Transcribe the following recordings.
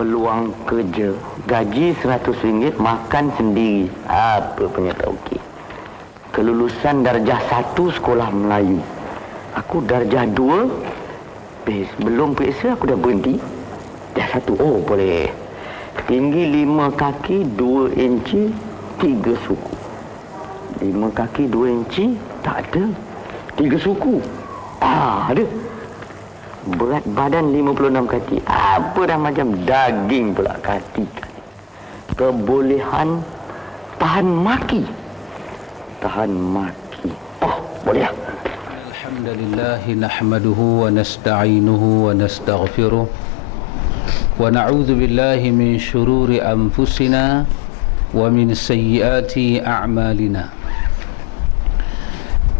peluang kerja, gaji RM100, makan sendiri. Apa punya tak okey. Kelulusan darjah 1 sekolah Melayu. Aku darjah 2. Belum periksa aku dah berhenti. Dah 1. Oh boleh. Tinggi 5 kaki 2 inci 3 suku. 5 kaki 2 inci tak ada. 3 suku. Ada. Berat badan 56 kaki. Apa dah macam daging pula kaki. Kebolehan tahan maki. Tahan maki. Oh, boleh lah. Alhamdulillah nahmaduhu wa nasta'inuhu wa nastaghfiruh wa na'udzu billahi min shururi anfusina wa min sayyiati a'malina.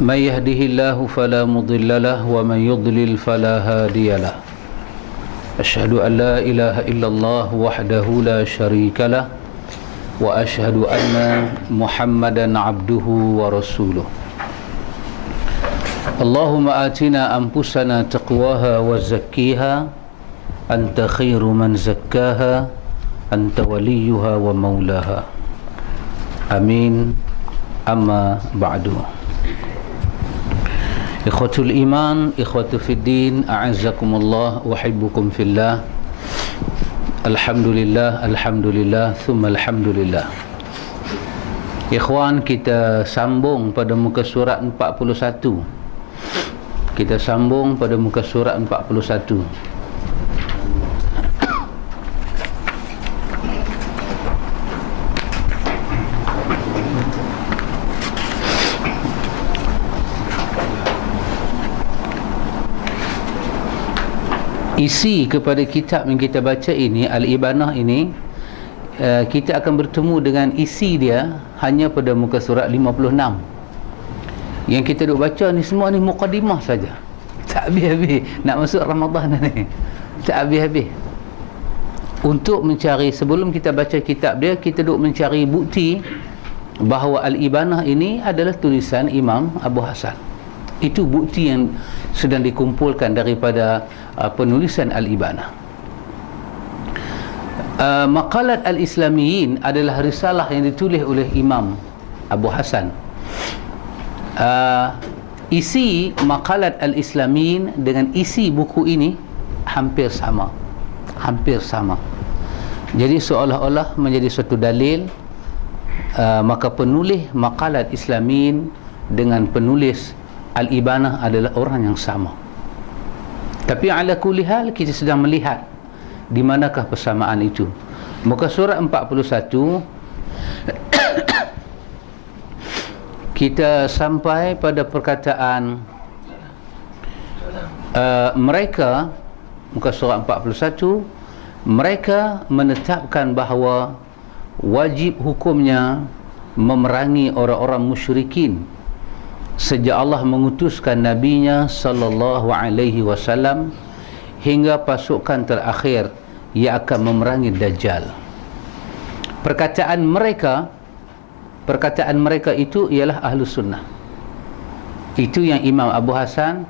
من يهده الله فلا مضل له ومن يضلل فلا هادي له أشهد أن لا إله إلا الله وحده لا شريك له وأشهد أن محمدا عبده ورسوله اللهم آتنا أنفسنا تقواها وزكيها أنت خير من زكاها أنت وليها ومولاها آمين أما بعد Ikhwatul iman, ikhwatu fiddin, a'azzakumullah, uhibbukum fillah. Alhamdulillah, alhamdulillah, thumma alhamdulillah. Ikhwan, kita sambung pada muka surat 41. Kita sambung pada muka surat 41. Isi kepada kitab yang kita baca ini, Al-Ibanah ini, kita akan bertemu dengan isi dia hanya pada muka surat 56. Yang kita duk baca ni semua ni muqaddimah saja. Tak habis-habis nak masuk Ramadan ni. Tak habis-habis. Untuk mencari, sebelum kita baca kitab dia, kita duk mencari bukti bahawa Al-Ibanah ini adalah tulisan Imam Abu Hasan. Itu bukti yang sedang dikumpulkan daripada penulisan Al-Ibanah. Maqalat Al-Islamiyin adalah risalah yang ditulis oleh Imam Abu Hasan. Isi Maqalat Al-Islamiyin dengan isi buku ini hampir sama. Hampir sama. Jadi seolah-olah menjadi suatu dalil, maka penulis Maqalat Islamiyin dengan penulis Al-Ibanah adalah orang yang sama. Tapi ala kulli hal kita sedang melihat di manakah persamaan itu. Muka surat 41 kita sampai pada perkataan mereka, muka surat 41, mereka menetapkan bahawa wajib hukumnya memerangi orang-orang musyrikin sejak Allah mengutuskan nabinya sallallahu alaihi wasallam hingga pasukan terakhir yang akan memerangi Dajjal. Perkataan mereka itu ialah Ahlus Sunnah. Itu yang Imam Abu Hasan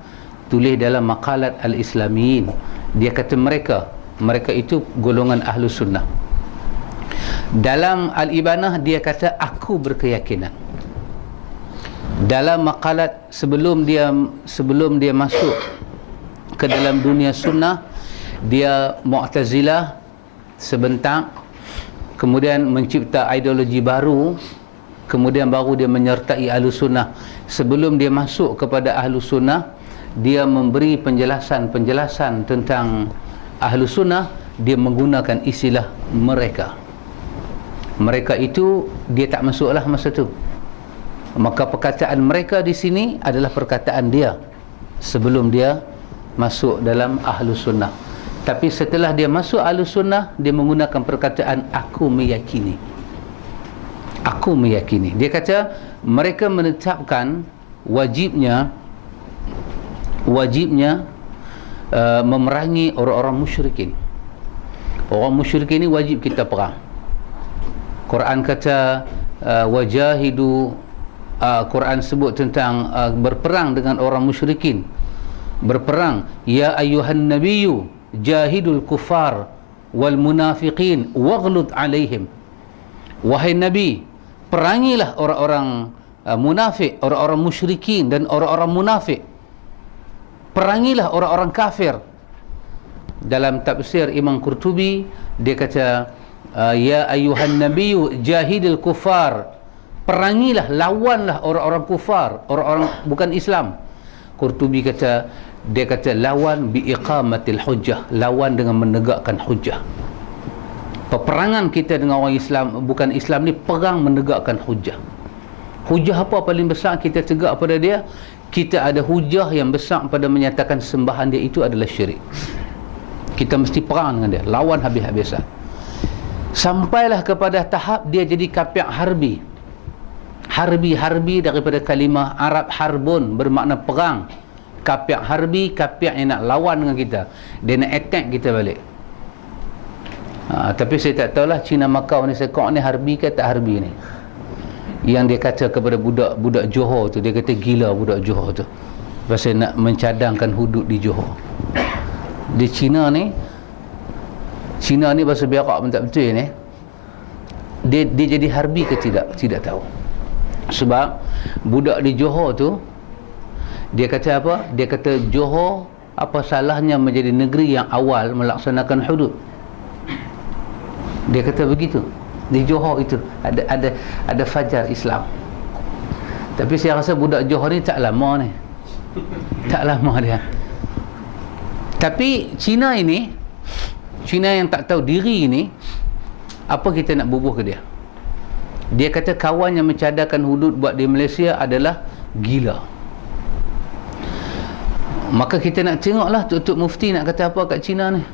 tulis dalam Maqalat Al-Islamiyin. Dia kata mereka itu golongan Ahlus Sunnah. Dalam Al-Ibanah dia kata aku berkeyakinan. Dalam maqalat sebelum dia masuk ke dalam dunia sunnah, dia Mu'tazilah sebentar, kemudian mencipta ideologi baru, kemudian baru dia menyertai Ahlus Sunnah. Sebelum dia masuk kepada Ahlus Sunnah, dia memberi penjelasan tentang Ahlus Sunnah. Dia menggunakan istilah mereka itu dia tak masuklah masa tu. Maka perkataan mereka di sini adalah perkataan dia sebelum dia masuk dalam Ahlus Sunnah. Tapi setelah dia masuk Ahlus Sunnah, dia menggunakan perkataan aku meyakini. Aku meyakini. Dia kata mereka menetapkan wajibnya memerangi orang-orang musyrikin. Orang musyrikin ini wajib kita perang. Quran kata wajahidu, Quran sebut tentang berperang dengan orang musyrikin. Berperang, ya ayyuhan nabiyyu jahidul kufar wal munafiqin waghlud alaihim. Wahai Nabi, perangilah orang-orang munafik, orang-orang musyrikin dan orang-orang munafik. Perangilah orang-orang kafir. Dalam tafsir Imam Qurtubi, dia kata, ya ayuhan nabiyyu jahidil kufar, perangilah, lawanlah orang-orang kufar, orang-orang bukan Islam. Qurtubi kata, dia kata lawan biiqamatil hujjah, lawan dengan menegakkan hujjah. Peperangan kita dengan orang Islam bukan Islam ni, perang menegakkan hujjah. Hujah apa paling besar kita tegak pada dia? Kita ada hujah yang besar pada menyatakan sembahan dia itu adalah syirik. Kita mesti perang dengan dia, lawan habis-habisan. Sampailah kepada tahap dia jadi kafir harbi. Harbi daripada kalimah Arab harbun, bermakna perang. Kafir harbi, kafir yang nak lawan dengan kita, dia nak attack kita balik. Tapi saya tak tahulah Cina Macau ni sekok ni harbi ke tak harbi ni. Yang dia kata kepada budak Johor tu, dia kata gila budak Johor tu pasal nak mencadangkan hudud di Johor. Di Cina ni pasal berak pun tak betul ni. Dia jadi harbi ke tidak tahu. Sebab budak di Johor tu, dia kata apa? Dia kata Johor, apa salahnya menjadi negeri yang awal melaksanakan hudud. Dia kata begitu. Di Johor itu ada fajar Islam. Tapi saya rasa budak Johor ni tak lama ni. Tak lama dia. Tapi Cina yang tak tahu diri ni, apa kita nak bubuh ke dia? Dia kata kawan yang mencadangkan hudud buat di Malaysia adalah gila. Maka kita nak tengoklah Tok Mufti nak kata apa kat Cina ni.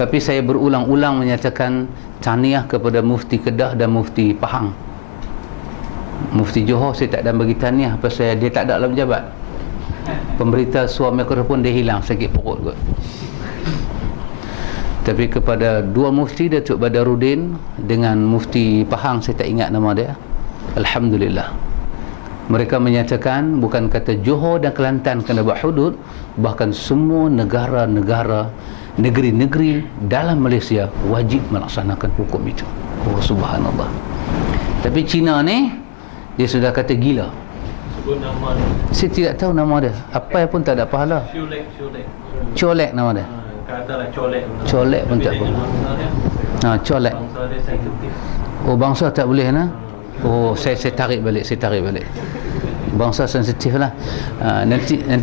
Tapi saya berulang-ulang menyatakan tahniah kepada Mufti Kedah dan Mufti Pahang. Mufti Johor saya tak ada bagi tahniah pasal dia tak ada dalam jabat. Pemberita suami mikrofon dia hilang sakit perut kot. Tapi kepada dua mufti, Datuk Badarudin dengan Mufti Pahang, saya tak ingat nama dia, alhamdulillah, mereka menyatakan bukan kata Johor dan Kelantan kena buat hudud, bahkan semua negara-negara, negeri-negeri dalam Malaysia wajib melaksanakan hukum itu. Oh subhanallah. Tapi Cina ni dia sudah kata gila. Sebut nama dia. Saya tidak tahu nama dia. Apa pun tak ada pahala. Colek nama dia. Katalah colek. Colek pun tak boleh. Colek. Bangsa dia sensitif. Oh bangsa tak boleh nah. Oh saya tarik balik. Bangsa sensitif lah.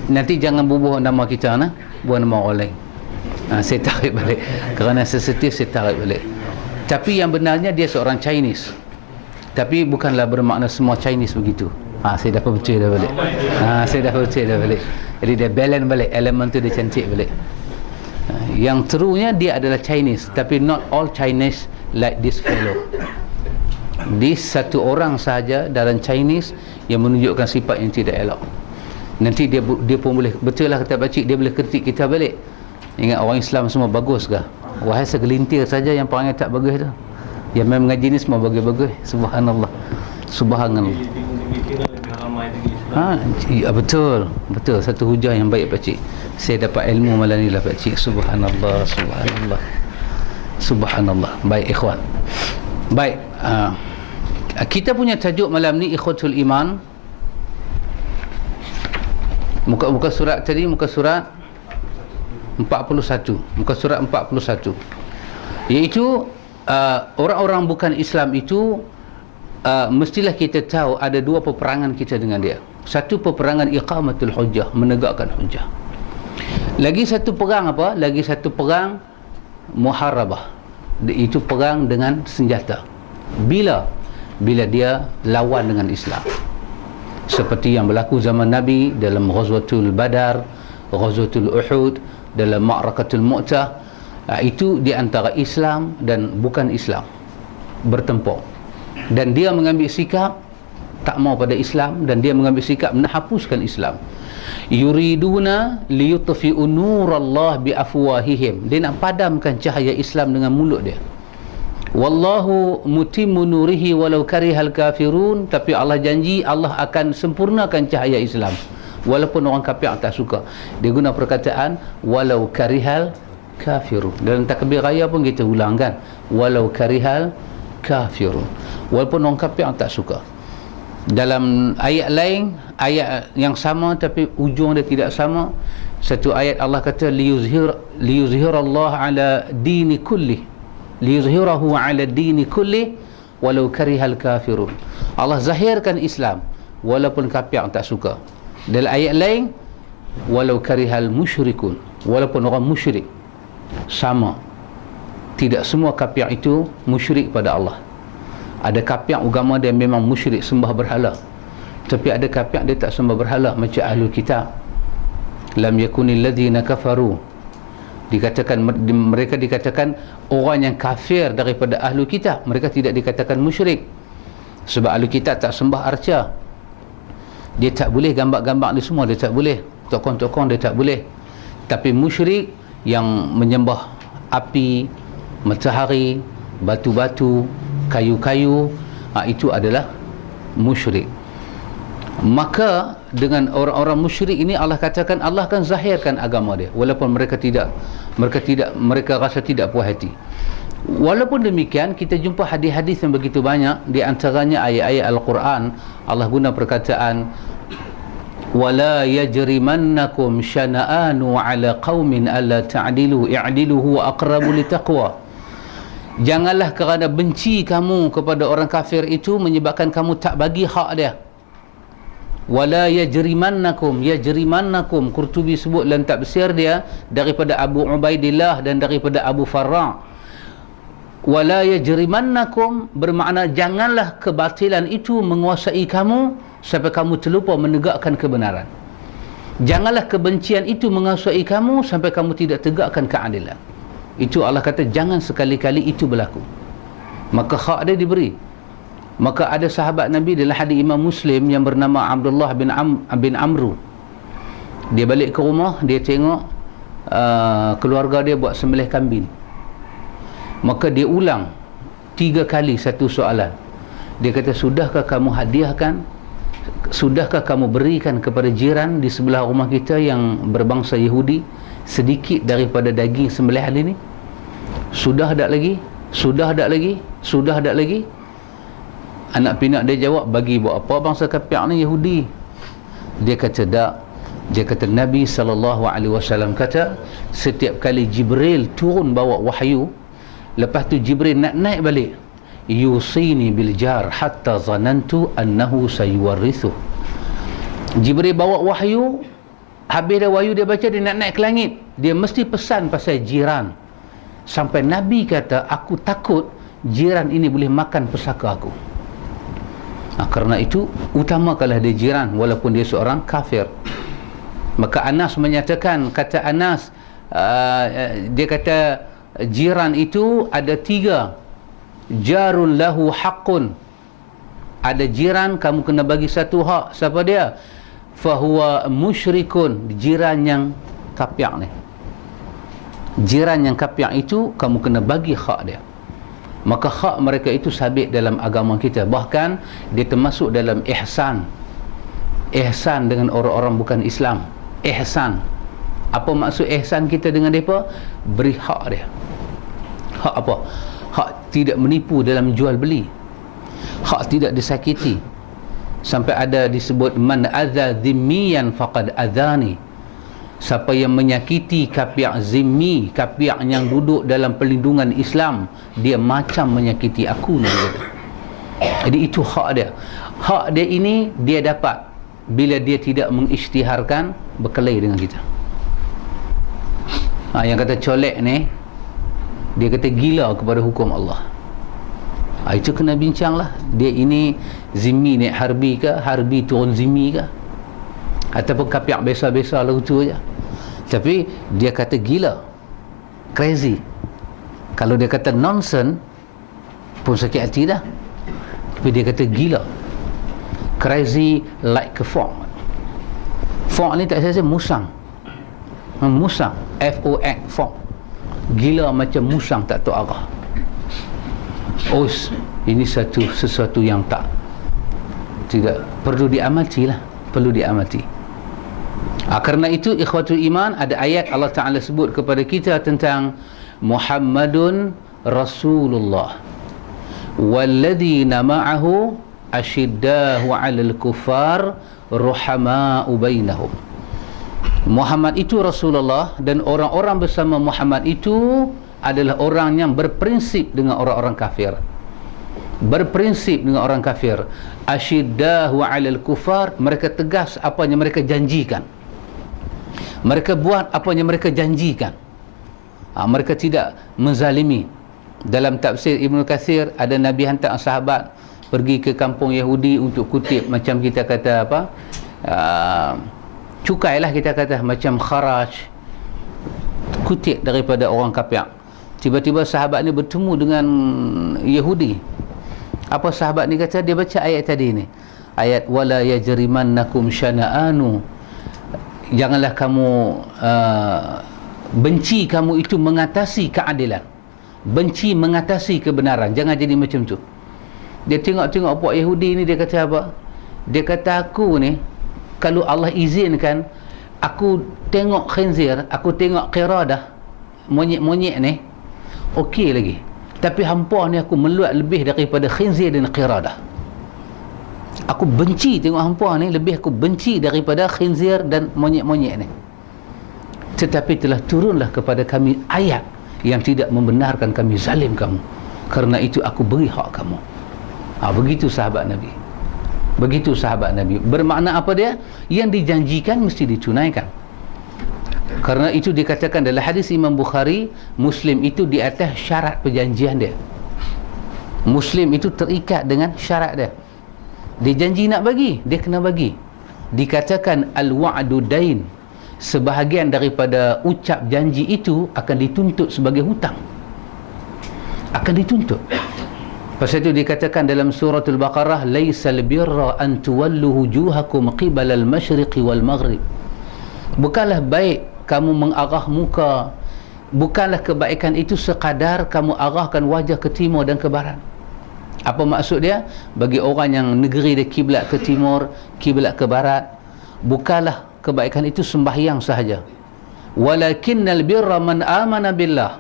Nanti jangan bubuh nama kita nah, buat nama orang lain. Saya tarik balik. Kerana sensitif saya tarik balik. Tapi yang benarnya dia seorang Chinese. Tapi bukanlah bermakna semua Chinese begitu. Saya dah percaya dah balik. Saya dah percaya dah balik. Jadi dia balance balik, elemen tu dia cantik balik. Yang terunya dia adalah Chinese, tapi not all Chinese like this fellow. This satu orang sahaja dalam Chinese yang menunjukkan sifat yang tidak elok. Nanti dia pun boleh, betul lah kata pakcik, dia boleh kritik kita balik. Ingat orang Islam semua bagus ke? Wahai segelintir saja yang perangai tak bagus tu. Yang memang mengaji ni semua bagus-bagus. Subhanallah. Subhanallah. Ya, betul. Satu hujah yang baik pakcik. Saya dapat ilmu malam ni lah pakcik. Subhanallah. Baik ikhwan. Baik, kita punya tajuk malam ni ikhwatul iman. Muka surat tadi, muka surat 41. Muka surat 41. Iaitu orang-orang bukan Islam itu mestilah kita tahu ada dua peperangan kita dengan dia. Satu peperangan iqamatul hujjah, menegakkan hujjah. Lagi satu perang apa? Lagi satu perang muharabah. Itu perang dengan senjata. Bila dia lawan dengan Islam. Seperti yang berlaku zaman Nabi dalam Ghazwatul Badar, Ghazwatul Uhud, dalam Ma'rakatul Mu'tah. Itu di antara Islam dan bukan Islam bertempur. Dan dia mengambil sikap tak mau pada Islam, dan dia mengambil sikap nak hapuskan Islam. Yuriduna liyutfi'u nurallah biafwahihim. Dia nak padamkan cahaya Islam dengan mulut dia. Wallahu mutimmu nurihi walau karihal kafirun. Tapi Allah janji Allah akan sempurnakan cahaya Islam walaupun orang kafir tak suka. Dia guna perkataan walau karihal kafirun. Dalam takbir raya pun kita ulang kan, walau karihal kafirun, walaupun orang kafir tak suka. Dalam ayat lain, ayat yang sama tapi ujung dia tidak sama. Satu ayat Allah kata liyuzhirallahu ala dini kulli, liyuzhirahu ala dini kulli walau karihal kafirun. Allah zahirkan Islam walaupun kafir tak suka. Dalam ayat lain, walau karihal musyrikun, walaupun orang musyrik. Sama, tidak semua kafir itu musyrik pada Allah. Ada kafir agama dia memang musyrik, sembah berhala, tapi ada kafir dia tak sembah berhala, macam Ahlul Kitab. Lam yakunil ladzina kafaru, dikatakan mereka dikatakan orang yang kafir daripada Ahlul Kitab, mereka tidak dikatakan musyrik. Sebab Ahlul Kitab tak sembah arca, dia tak boleh gambar-gambar ni semua, dia tak boleh, tokoh-tokoh dia tak boleh. Tapi musyrik yang menyembah api, matahari, batu-batu, kayu-kayu, itu adalah musyrik. Maka dengan orang-orang musyrik ini Allah katakan Allah akan zahirkan agama dia walaupun mereka rasa tidak puas hati. Walaupun demikian, kita jumpa hadis-hadis yang begitu banyak, di antaranya ayat-ayat Al-Quran. Allah guna perkataan wala yajrimannakum syana'anu ala qaumin alla ta'dilu i'dilu huwa aqrabu litaqwa. Janganlah kerana benci kamu kepada orang kafir itu menyebabkan kamu tak bagi hak dia. Wala yajrimannakum, yajrimannakum, Qurtubi sebut dalam tafsir dia daripada Abu Ubaidillah dan daripada Abu Farra. Wala yajrimannakum bermakna janganlah kebatilan itu menguasai kamu sampai kamu terlupa menegakkan kebenaran. Janganlah kebencian itu menguasai kamu sampai kamu tidak tegakkan keadilan. Itu Allah kata jangan sekali-kali itu berlaku. Maka hak dia diberi. Maka ada sahabat Nabi dalam hadis Imam Muslim yang bernama Abdullah bin Amru. Dia balik ke rumah, dia tengok keluarga dia buat sembelih kambing. Maka dia ulang 3 kali satu soalan. Dia kata, sudahkah kamu hadiahkan, sudahkah kamu berikan kepada jiran di sebelah rumah kita yang berbangsa Yahudi sedikit daripada daging sembelihan ini? Sudah tak lagi? Sudah tak lagi? Sudah tak lagi? Anak pinak dia jawab, bagi buat apa bangsa kafir ni Yahudi? Dia kata tak. Dia kata Nabi SAW kata, setiap kali Jibril turun bawa wahyu, lepas tu Jibril nak naik balik, yusini bil jar hatta zanantu annahu sayuwarithu. Jibril bawa wahyu, habis dah wahyu dia baca, dia nak naik ke langit, dia mesti pesan pasal jiran, sampai Nabi kata aku takut jiran ini boleh makan pesaka aku. Kerana itu utamakanlah dia jiran walaupun dia seorang kafir. Maka Anas menyatakan, kata Anas, dia kata jiran itu ada 3. Jarun lahu haqqun, ada jiran kamu kena bagi satu hak. Siapa dia? Fahuwa musyrikun, jiran yang kafir ni. Jiran yang kafir itu kamu kena bagi hak dia. Maka hak mereka itu sabit dalam agama kita. Bahkan dia termasuk dalam ihsan. Ihsan dengan orang-orang bukan Islam. Ihsan. Apa maksud ihsan kita dengan mereka? Beri hak dia. Hak apa? Hak tidak menipu dalam jual beli, hak tidak disakiti. Sampai ada disebut man adza zimmiyan faqad adzani. Siapa yang menyakiti kafir zimmi, kafir yang duduk dalam perlindungan Islam, dia macam menyakiti aku, Nabi kata. Jadi itu hak dia. Hak dia ini dia dapat bila dia tidak mengisytiharkan berkelahi dengan kita. Yang kata colek ni, dia kata gila kepada hukum Allah. Itu kena bincang lah. Dia ini zimmi naik harbi ke, harbi turun zimmi ke, ataupun kafir biasa-biasa lalu tu je. Tapi dia kata gila, crazy. Kalau dia kata nonsense pun sakit hati dah. Tapi dia kata gila, crazy like a frog. Frog ni tak saya musang. Musang, F-O-X, frog. Gila macam musang tak tahu arah. Ini sesuatu yang tidak perlu diamati lah, perlu diamati. Karena itu ikhwatul iman, ada ayat Allah Ta'ala sebut kepada kita tentang Muhammadun Rasulullah walladzina ma'ahu asyiddahu 'alal kuffar ruhama'u bainahum. Muhammad itu Rasulullah, dan orang-orang bersama Muhammad itu adalah orang yang berprinsip dengan orang-orang kafir. Berprinsip dengan orang kafir. Asyiddahu 'alal kuffar, mereka tegas apa yang mereka janjikan. Mereka buat apa yang mereka janjikan. Mereka tidak menzalimi. Dalam tafsir Ibnu Katsir, ada Nabi hantar sahabat pergi ke kampung Yahudi untuk kutip, macam kita kata apa, cukai lah kita kata, macam kharaj, kutip daripada orang kafir. Tiba-tiba sahabat ni bertemu dengan Yahudi. Apa sahabat ni kata? Dia baca ayat tadi ni, ayat wala yajrimannakum syana'anu, janganlah kamu benci kamu itu mengatasi keadilan, benci mengatasi kebenaran, jangan jadi macam tu. Dia tengok-tengok puak Yahudi ni, dia kata apa? Dia kata, aku ni kalau Allah izinkan aku tengok khinzir, aku tengok qiradah, monyet-monyet ni okey lagi, tapi hampa ni aku meluat lebih daripada khinzir dan qiradah. Aku benci tengok hampa ni, lebih aku benci daripada khinzir dan monyet-monyet ni. Tetapi telah turunlah kepada kami ayat yang tidak membenarkan kami zalim kamu, kerana itu aku beri hak kamu. Begitu sahabat Nabi. Begitu sahabat Nabi. Bermakna apa dia? Yang dijanjikan mesti ditunaikan. Kerana itu dikatakan dalam hadis Imam Bukhari, Muslim itu di atas syarat perjanjian dia. Muslim itu terikat dengan syarat dia. Dia janji nak bagi, dia kena bagi. Dikatakan al-wa'du dain, sebahagian daripada ucap janji itu akan dituntut sebagai hutang, akan dituntut. Pasal itu dikatakan dalam suratul Baqarah, laisal birra an tuwallu wujuhakum qibala al-masyriqi wal maghrib. Bukanlah baik kamu mengarah muka, bukanlah kebaikan itu sekadar kamu arahkan wajah ke timur dan ke barat. Apa maksud dia? Bagi orang yang negeri dia kiblat ke timur, kiblat ke barat, bukanlah kebaikan itu sembahyang sahaja. Walakinnal birra man amana billah,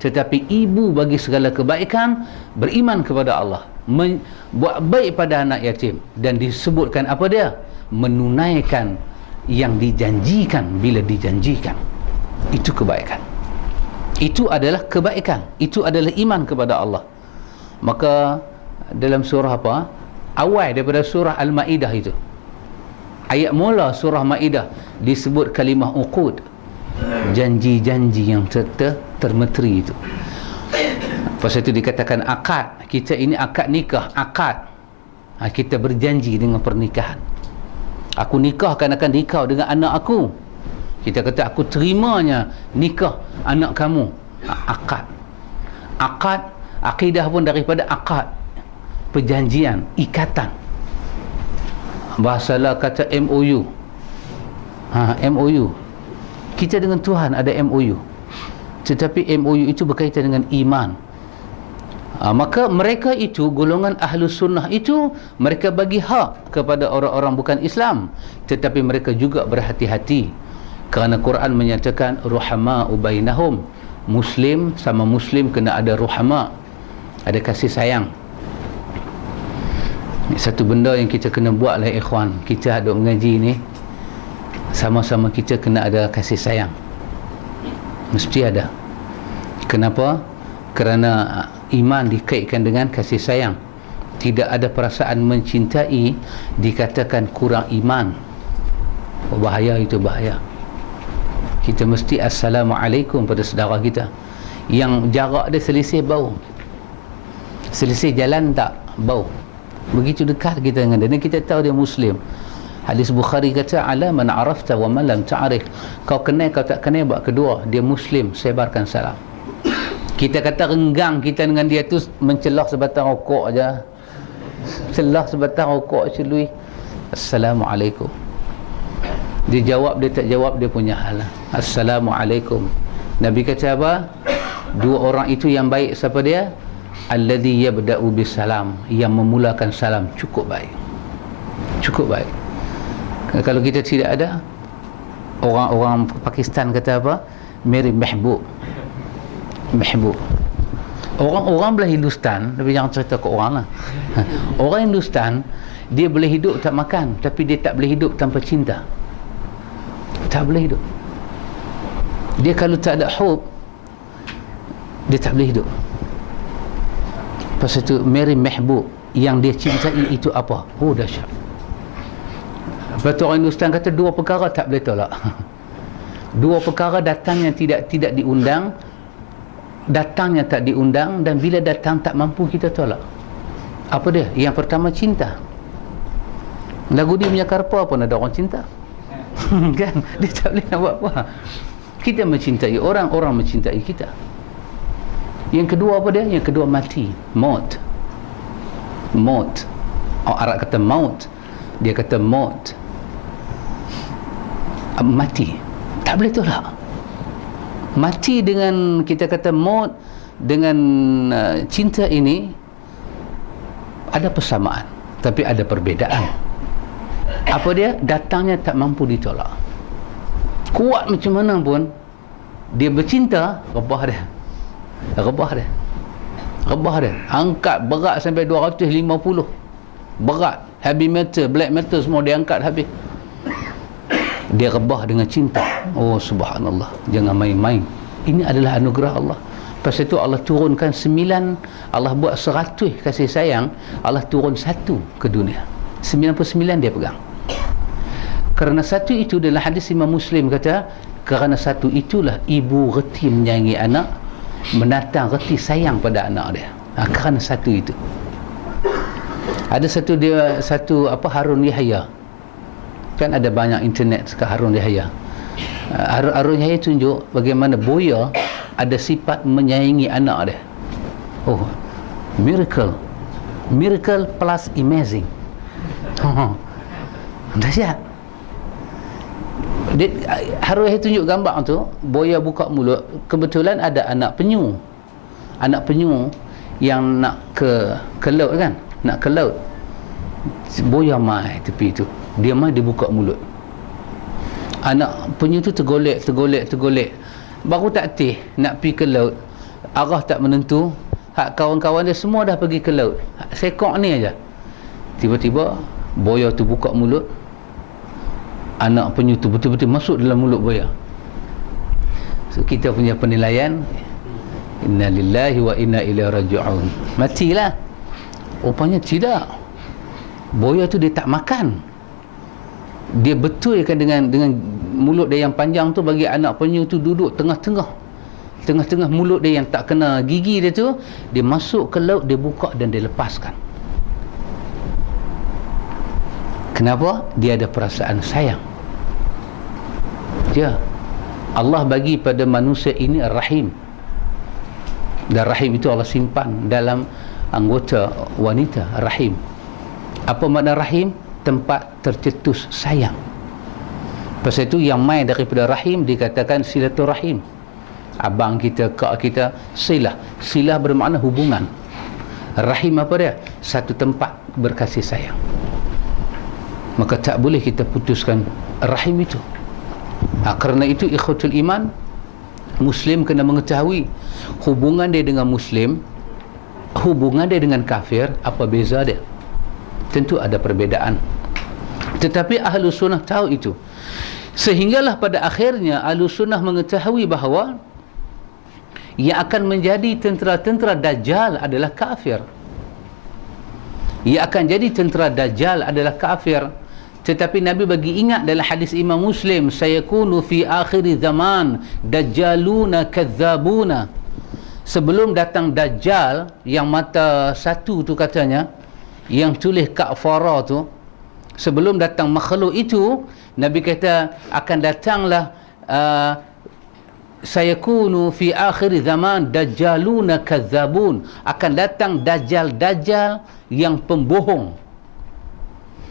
tetapi ibu bagi segala kebaikan beriman kepada Allah, buat baik pada anak yatim, dan disebutkan apa dia? Menunaikan yang dijanjikan bila dijanjikan. Itu kebaikan. Itu adalah kebaikan. Itu adalah iman kepada Allah. Maka dalam surah apa? Awal daripada surah Al-Ma'idah itu, ayat mula surah Ma'idah disebut kalimah uqud, janji-janji yang termeteri itu. Pasal itu dikatakan akad. Kita ini akad nikah, akad. Kita berjanji dengan pernikahan. Aku nikahkan akan nikah dengan anak aku. Kita kata aku terimanya nikah anak kamu. Akad. Akad, akidah pun daripada akad, perjanjian, ikatan. Bahasa lah kata MOU. MOU. Kita dengan Tuhan ada MOU. Tetapi MOU itu berkaitan dengan iman. Maka mereka itu, golongan Ahlus Sunnah itu, mereka bagi hak kepada orang-orang bukan Islam, tetapi mereka juga berhati-hati, kerana Quran menyatakan ruhama'u bainahum, Muslim sama Muslim kena ada ruhama', ada kasih sayang. Satu benda yang kita kena buat lah ikhwan, kita ada mengaji ni, sama-sama kita kena ada kasih sayang, mesti ada. Kenapa? Kerana iman dikaitkan dengan kasih sayang. Tidak ada perasaan mencintai dikatakan kurang iman. Bahaya itu, bahaya. Kita mesti assalamualaikum pada saudara kita yang jarak dia selisih bau, selisih jalan tak bau, begitu dekat kita dengan dia, dan kita tahu dia Muslim. Hadis Bukhari kata, ala man arafta wa man lam ta'rif, kau kenal kau tak kenal, buat kedua dia Muslim, sebarkan salam. Kita kata renggang kita dengan dia tu mencelah sebatang rokok aja, celah sebatang rokok celui, assalamualaikum. Dia jawab, dia tak jawab, dia punya hal. Assalamualaikum. Nabi kata apa? Dua orang itu yang baik siapa dia? Alladhi yabda'u bisalam, yang memulakan salam, cukup baik. Cukup baik. Kalau kita tidak ada, Orang Pakistan kata apa? Mary Mehboob. Orang belah Hindustan, tapi jangan cerita ke orang lah. Orang Hindustan, dia boleh hidup tak makan, tapi dia tak boleh hidup tanpa cinta. Tak boleh hidup. Dia kalau tak ada hub, dia tak boleh hidup. Pasal itu Mary Mehboob, yang dia cintai itu apa? Oh, dahsyat. Lepas tu orang Hindustan kata dua perkara tak boleh tolak. Dua perkara datangnya tidak diundang, datangnya tak diundang, dan bila datang tak mampu kita tolak. Apa dia? Yang pertama, cinta. Lagu dia punya karpa pun ada orang cinta. Kan? Dia tak boleh nak buat apa. Kita mencintai orang, orang mencintai kita. Yang kedua apa dia? Yang kedua mati. Maut. Orang Arab kata maut, dia kata maut. Mati. Tak boleh tolak. Mati dengan, kita kata maut dengan cinta ini ada persamaan, tapi ada perbezaan. Apa dia? Datangnya tak mampu ditolak. Kuat macam mana pun, dia bercinta, rebah dia. Angkat berat sampai 250. Berat, heavy metal, black metal semua dia angkat habis. Dia rebah dengan cinta. Oh subhanallah, jangan main-main. Ini adalah anugerah Allah. Pasal itu Allah turunkan 9, Allah buat 100 kasih sayang, Allah turun 1 ke dunia. 99 dia pegang. Kerana 1 itu dalam hadis Imam Muslim kata, kerana 1 itulah ibu reti menyayangi anak, menatang reti sayang pada anak dia. Kerana 1 itu. Ada satu Harun Yahya. Kan ada banyak internet sekarang Harun Yahya. Harun Yahya tunjuk bagaimana buaya ada sifat menyayangi anak dia. Oh, miracle plus amazing. Dahsyat. Harun Yahya tunjuk gambar tu, buaya buka mulut, kebetulan ada anak penyu yang nak ke laut kan, nak ke laut. Buaya mai tepi tu, dia mai, dia buka mulut. Anak penyu tu tergolek, baru tak tih nak pergi ke laut, arah tak menentu. Hak kawan-kawan dia semua dah pergi ke laut, sekok ni aja. Tiba-tiba buaya tu buka mulut, anak penyu tu betul-betul masuk dalam mulut buaya. So kita punya penilaian, inna lillahi wa inna ilaihi raji'un. Matilah. Rupanya tidak. Buaya tu dia tak makan. Dia betulkan dengan mulut dia yang panjang tu, bagi anak penyu tu duduk tengah-tengah mulut dia yang tak kena gigi dia tu, dia masuk ke laut, dia buka dan dia lepaskan. Kenapa? Dia ada perasaan sayang. Ya. Allah bagi pada manusia ini rahim. Dan rahim itu Allah simpan dalam anggota wanita, rahim. Apa makna rahim? Tempat tercetus sayang. Pasal itu yang mai daripada rahim dikatakan silaturahim. Abang kita, kak kita, silah bermakna hubungan. Rahim apa dia? Satu tempat berkasih sayang. Maka tak boleh kita putuskan rahim itu. Kerana itu ikhwatul iman, Muslim kena mengetahui hubungan dia dengan Muslim, hubungan dia dengan kafir, apa beza dia. Tentu ada perbezaan, tetapi Ahlus Sunnah tahu itu. Sehinggalah pada akhirnya Ahlus Sunnah mengetahui bahawa yang akan menjadi tentera-tentera Dajjal adalah kafir. Yang akan jadi tentera Dajjal adalah kafir. Tetapi Nabi bagi ingat dalam hadis Imam Muslim, sayakunu fi akhir zaman dajjaluna kadzabuna. Sebelum datang Dajjal yang mata satu tu katanya, yang tulis kafara tu, sebelum datang makhluk itu, Nabi kata akan datanglah sayakunu fi akhir zaman dajjaluna kadzabun. Akan datang dajjal yang pembohong.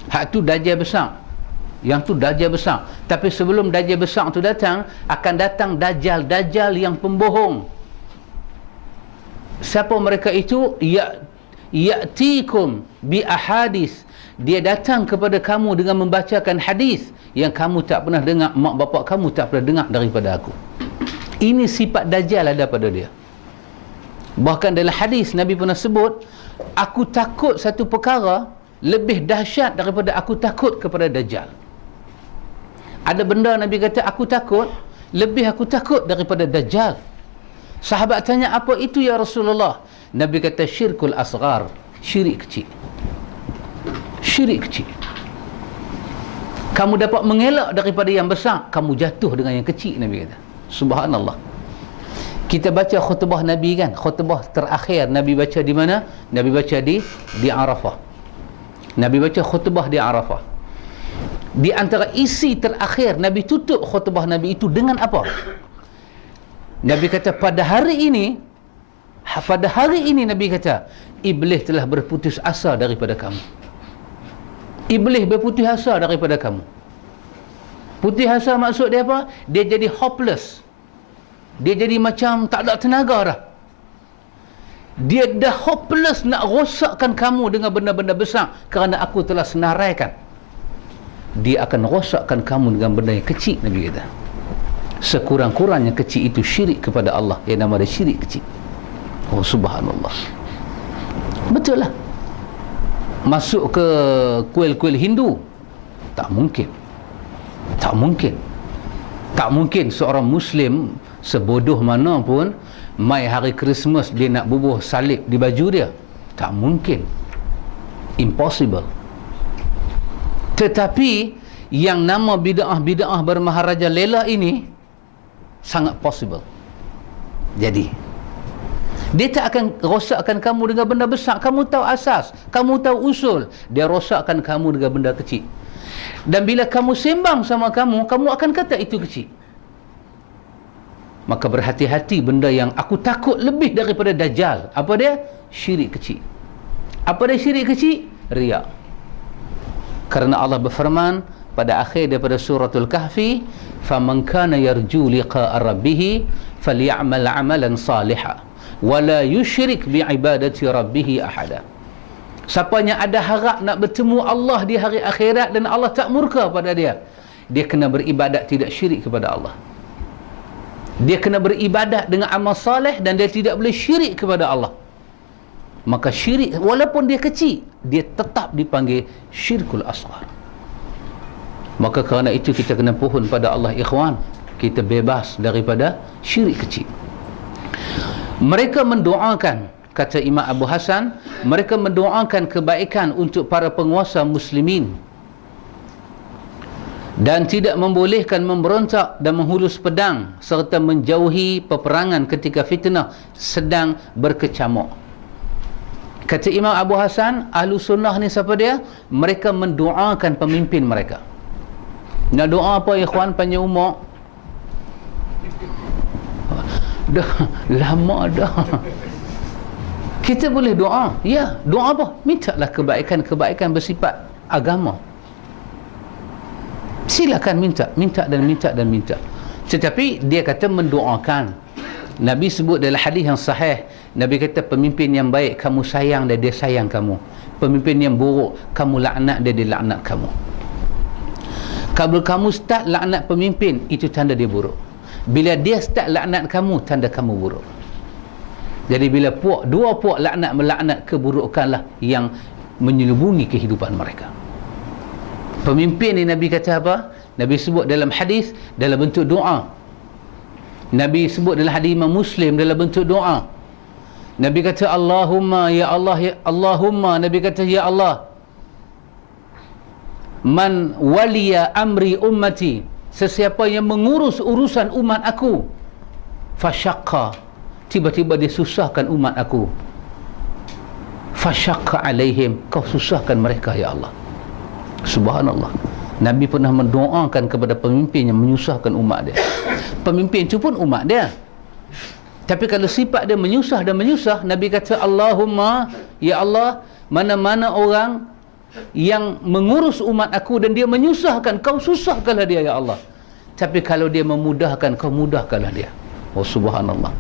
Hak tu dajjal besar. Yang tu dajjal besar. Tapi sebelum dajjal besar tu datang, akan datang dajjal yang pembohong. Siapa mereka itu? ya'tikum bi ahadis, dia datang kepada kamu dengan membacakan hadis yang kamu tak pernah dengar, mak bapak kamu tak pernah dengar daripada aku. Ini sifat Dajjal ada pada dia. Bahkan dalam hadis Nabi pernah sebut, aku takut satu perkara lebih dahsyat daripada aku takut kepada Dajjal. Ada benda Nabi kata aku takut, lebih aku takut daripada Dajjal. Sahabat tanya, apa itu ya Rasulullah? Nabi kata, syirkul asghar, syirik kecil. Syirik kecil. Kamu dapat mengelak daripada yang besar, kamu jatuh dengan yang kecil, Nabi kata. Subhanallah. Kita baca khutbah Nabi kan, khutbah terakhir Nabi baca di mana? Nabi baca di Arafah. Nabi baca khutbah di Arafah. Di antara isi terakhir Nabi tutup khutbah Nabi itu dengan apa? Nabi kata, pada hari ini Nabi kata, iblis telah berputus asa daripada kamu. Iblis berputus asa daripada kamu. Putus asa maksud dia apa? Dia jadi hopeless. Dia jadi macam tak ada tenaga dah. Dia dah hopeless nak rosakkan kamu dengan benda-benda besar, kerana aku telah senaraikan. Dia akan rosakkan kamu dengan benda yang kecil, Nabi kata. Sekurang-kurangnya kecil itu syirik kepada Allah, yang nama dia syirik kecil. Oh subhanallah. Betul lah. Masuk ke kuil-kuil Hindu, tak mungkin. Tak mungkin. Tak mungkin seorang Muslim sebodoh mana pun mai hari Christmas dia nak bubuh salib di baju dia. Tak mungkin. Impossible. Tetapi yang nama bid'ah-bid'ah bermaharaja lela ini sangat possible. Jadi dia tak akan rosakkan kamu dengan benda besar. Kamu tahu asas, kamu tahu usul. Dia rosakkan kamu dengan benda kecil. Dan bila kamu sembang sama kamu akan kata itu kecil. Maka berhati-hati benda yang aku takut lebih daripada Dajjal. Apa dia? Syirik kecil. Apa dia syirik kecil? Riya. Kerana Allah berfirman pada akhir daripada suratul Kahfi, faman kana yarju liqa'a rabbih falyamal 'amalan salihan wala yusyrik bi'ibadati rabbih ahada. Siapa yang ada harap nak bertemu Allah di hari akhirat dan Allah tak murka pada dia, dia kena beribadat tidak syirik kepada Allah. Dia kena beribadat dengan amal saleh dan dia tidak boleh syirik kepada Allah. Maka syirik walaupun dia kecil, dia tetap dipanggil syirkul asghar. Maka kerana itu kita kena pohon pada Allah, ikhwan. Kita bebas daripada syirik kecil. Mereka mendoakan, kata Imam Abu Hasan, mereka mendoakan kebaikan untuk para penguasa muslimin dan tidak membolehkan memberontak dan menghulus pedang serta menjauhi peperangan ketika fitnah sedang berkecamuk. Kata Imam Abu Hasan, ahlu sunnah ni siapa dia? Mereka mendoakan pemimpin mereka. Nak doa apa ikhwan panjang umur? Dah lama dah. Kita boleh doa. Ya, doa apa? Mintalah kebaikan bersifat agama. Silakan minta dan minta. Tetapi dia kata mendoakan. Nabi sebut dalam hadis yang sahih, Nabi kata pemimpin yang baik kamu sayang dan dia sayang kamu. Pemimpin yang buruk kamu laknat dia laknat kamu. Kalau kamu start laknat pemimpin, itu tanda dia buruk. Bila dia start laknat kamu, tanda kamu buruk. Jadi bila dua puak laknat melaknat, keburukanlah yang menyelubungi kehidupan mereka. Pemimpin ni Nabi kata apa? Nabi sebut dalam hadis dalam bentuk doa. Nabi sebut dalam hadis Imam Muslim dalam bentuk doa. Nabi kata Allahumma ya Allah ya Allahumma, Nabi kata ya Allah, man waliya amri ummati, sesiapa yang mengurus urusan umat aku, fasyaqqa, tiba-tiba dia susahkan umat aku, fasyaqqa alaihim, kau susahkan mereka ya Allah. Subhanallah. Nabi pernah mendoakan kepada pemimpin yang menyusahkan umat dia. Pemimpin itu pun umat dia. Tapi kalau sifat dia menyusah dan menyusah, Nabi kata Allahumma ya Allah, mana-mana orang yang mengurus umat aku dan dia menyusahkan, kau susahkanlah dia ya Allah. Tapi kalau dia memudahkan, kau mudahkanlah dia. Oh subhanallah.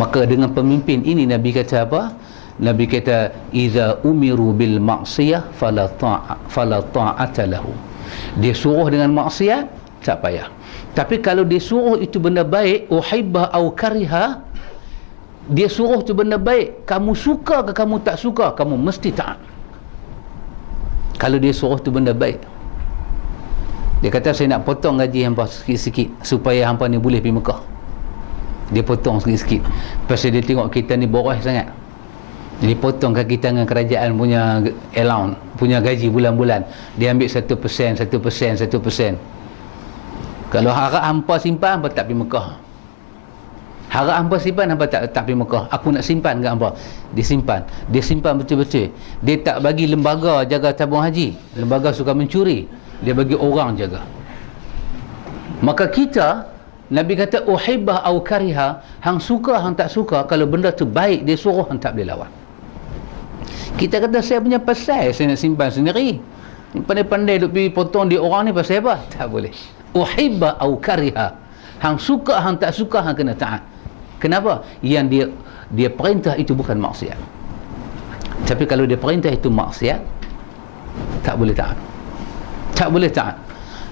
Maka dengan pemimpin ini Nabi kata apa? Nabi kata idza umiru bil ma'siyah fala ta'ata lahu. Dia suruh dengan maksiat tak payah. Tapi kalau dia suruh itu benda baik, uhibba au kariha, dia suruh itu benda baik, kamu suka ke kamu tak suka, kamu mesti taat. Kalau dia suruh itu benda baik. Dia kata saya nak potong gaji hampa sikit-sikit supaya hampa ni boleh pergi Mekah. Dia potong sikit-sikit. Pasal dia tengok kita ni boros sangat. Jadi potong kaki tangan kerajaan punya allowance, punya gaji bulan-bulan. Dia ambil 1%. Kalau harap hampa simpan, hampa tak pergi Mekah. Harap hampa simpan, hampa tak pergi Mekah. Aku nak simpan ke hampa. Dia simpan betul-betul. Dia tak bagi lembaga jaga tabung haji. Lembaga suka mencuri, dia bagi orang jaga. Maka kita, Nabi kata uhibbah au kariha, hang suka hang tak suka, kalau benda tu baik dia suruh, hang tak boleh lawan. Kita kata saya punya pasal, saya nak simpan sendiri. Pandai-pandai duk pergi potong di orang ni pasal apa? Tak boleh. Uhibbah au kariha, hang suka hang tak suka, hang kena taat. Kenapa? Yang dia perintah itu bukan maksiat. Tapi kalau dia perintah itu maksiat, tak boleh taat. Tak boleh taat.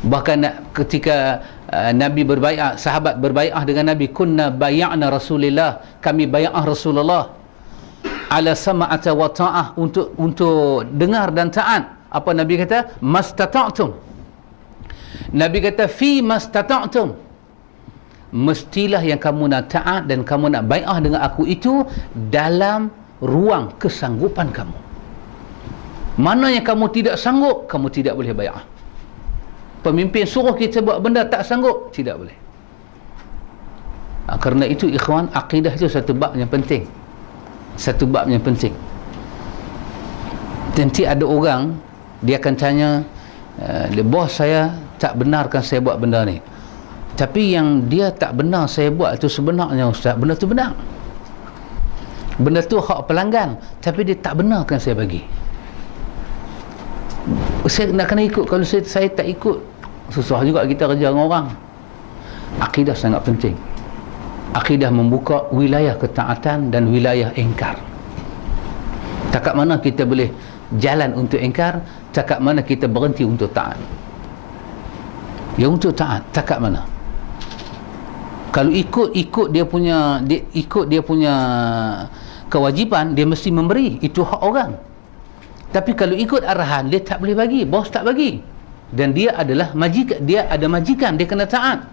Bahkan ketika Nabi berbaiat, sahabat berbaiat dengan Nabi, kunna bay'ana Rasulillah, kami bai'ah Rasulullah ala sama'ata wa ta'ah, untuk dengar dan taat. Apa Nabi kata? Mastata'tum. Nabi kata fi mastata'tum, mestilah yang kamu nak taat dan kamu nak bai'ah dengan aku itu dalam ruang kesanggupan kamu. Mana yang kamu tidak sanggup, kamu tidak boleh bai'ah. Pemimpin suruh kita buat benda tak sanggup, tidak boleh. Kerana itu ikhwan, akidah itu satu bab yang penting. Satu bab yang penting. Nanti ada orang, dia akan tanya, bos saya tak benarkan saya buat benda ni. Tapi yang dia tak benar saya buat itu sebenarnya ustaz, benda tu benar. Benda tu hak pelanggan, tapi dia tak benarkan saya bagi. Saya nak kena ikut. Kalau saya tak ikut, susah juga kita kerja dengan orang. Akidah sangat penting. Akidah membuka wilayah ketaatan dan wilayah ingkar. Takat mana kita boleh jalan untuk ingkar, takat mana kita berhenti untuk taat. Ya, untuk taat takat mana. Kalau ikut dia punya kewajipan, dia mesti memberi, itu hak orang. Tapi kalau ikut arahan, dia tak boleh bagi, bos tak bagi, dan dia adalah majikan, dia ada majikan, dia kena taat.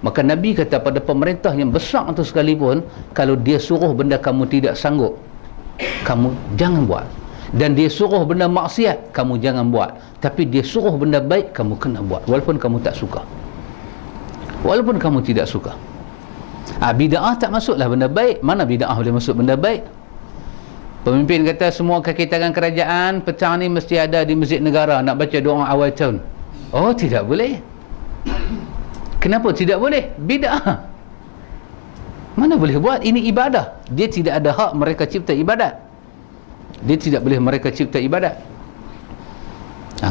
Maka Nabi kata pada pemerintah yang besar itu sekalipun, kalau dia suruh benda kamu tidak sanggup, kamu jangan buat. Dan dia suruh benda maksiat, kamu jangan buat. Tapi dia suruh benda baik, kamu kena buat, walaupun kamu tak suka, walaupun kamu tidak suka. Bid'ah tak masuklah benda baik. Mana bid'ah boleh masuk benda baik? Pemimpin kata semua kaki tangan kerajaan petang ni mesti ada di masjid negara, nak baca doa awal tahun. Oh, tidak boleh. Kenapa tidak boleh? Bid'ah. Mana boleh buat? Ini ibadah. Dia tidak ada hak mereka cipta ibadat. Dia tidak boleh mereka cipta ibadat.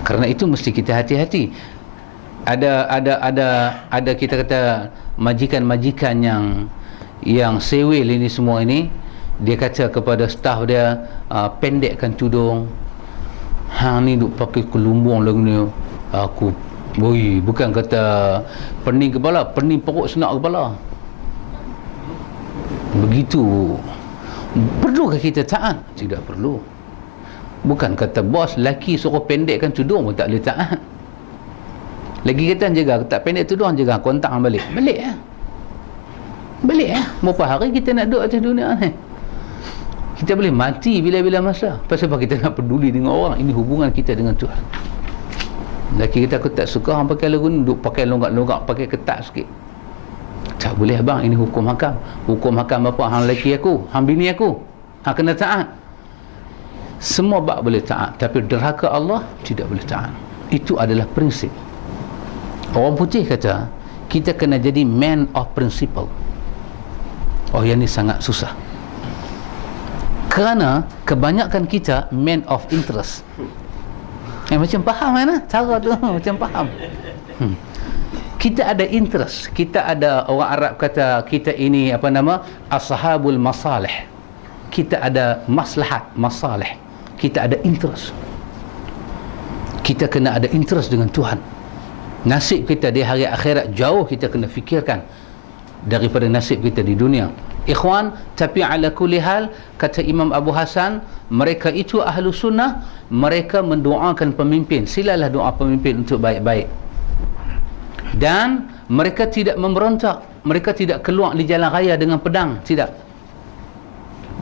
Kerana itu mesti kita hati-hati. Ada kita kata majikan-majikan yang sewil ini semua ini, dia kata kepada staf dia, pendekkan tudung, hang ni duk pakai kelumbung lagu ni. Aku bukan kata pening kepala, pening perut senak kepala. Begitu. Perlukah kita taat? Tidak perlu. Bukan kata bos laki suruh pendekkan tudung pun tak boleh taat. Lagi kita jaga, tak pendek tudung jaga kontak balik. Balik berapa hari kita nak duduk atas dunia ni? Kita boleh mati bila-bila masa. Pasal apa kita nak peduli dengan orang? Ini hubungan kita dengan Tuhan. Laki kita, aku tak suka hang pakai lagu ni, duk pakai longat-longat, pakai ketat sikit. Tak boleh bang, ini hukum hakam. Hukum hakam apa? Hang laki aku, hang bini aku, hang kena taat. Semua bab boleh taat, tapi derhaka Allah tidak boleh taat. Itu adalah prinsip. Orang putih kata kita kena jadi man of principle. Oh, yang ni sangat susah. Kerana kebanyakan kita man of interest. Macam faham mana? Cara tu macam faham. Kita ada interest. Kita ada, orang Arab kata kita ini apa nama? Ashabul masalih. kita ada maslahat, masalih, kita ada interest. Kita kena ada interest dengan Tuhan. Nasib kita di hari akhirat jauh kita kena fikirkan daripada nasib kita di dunia. Ikhwan, tapi ala kulli hal, kata Imam Abu Hasan, mereka itu ahlu sunnah, mereka mendoakan pemimpin. Silalah doa pemimpin untuk baik-baik. Dan mereka tidak memberontak, mereka tidak keluar di jalan raya dengan pedang, tidak.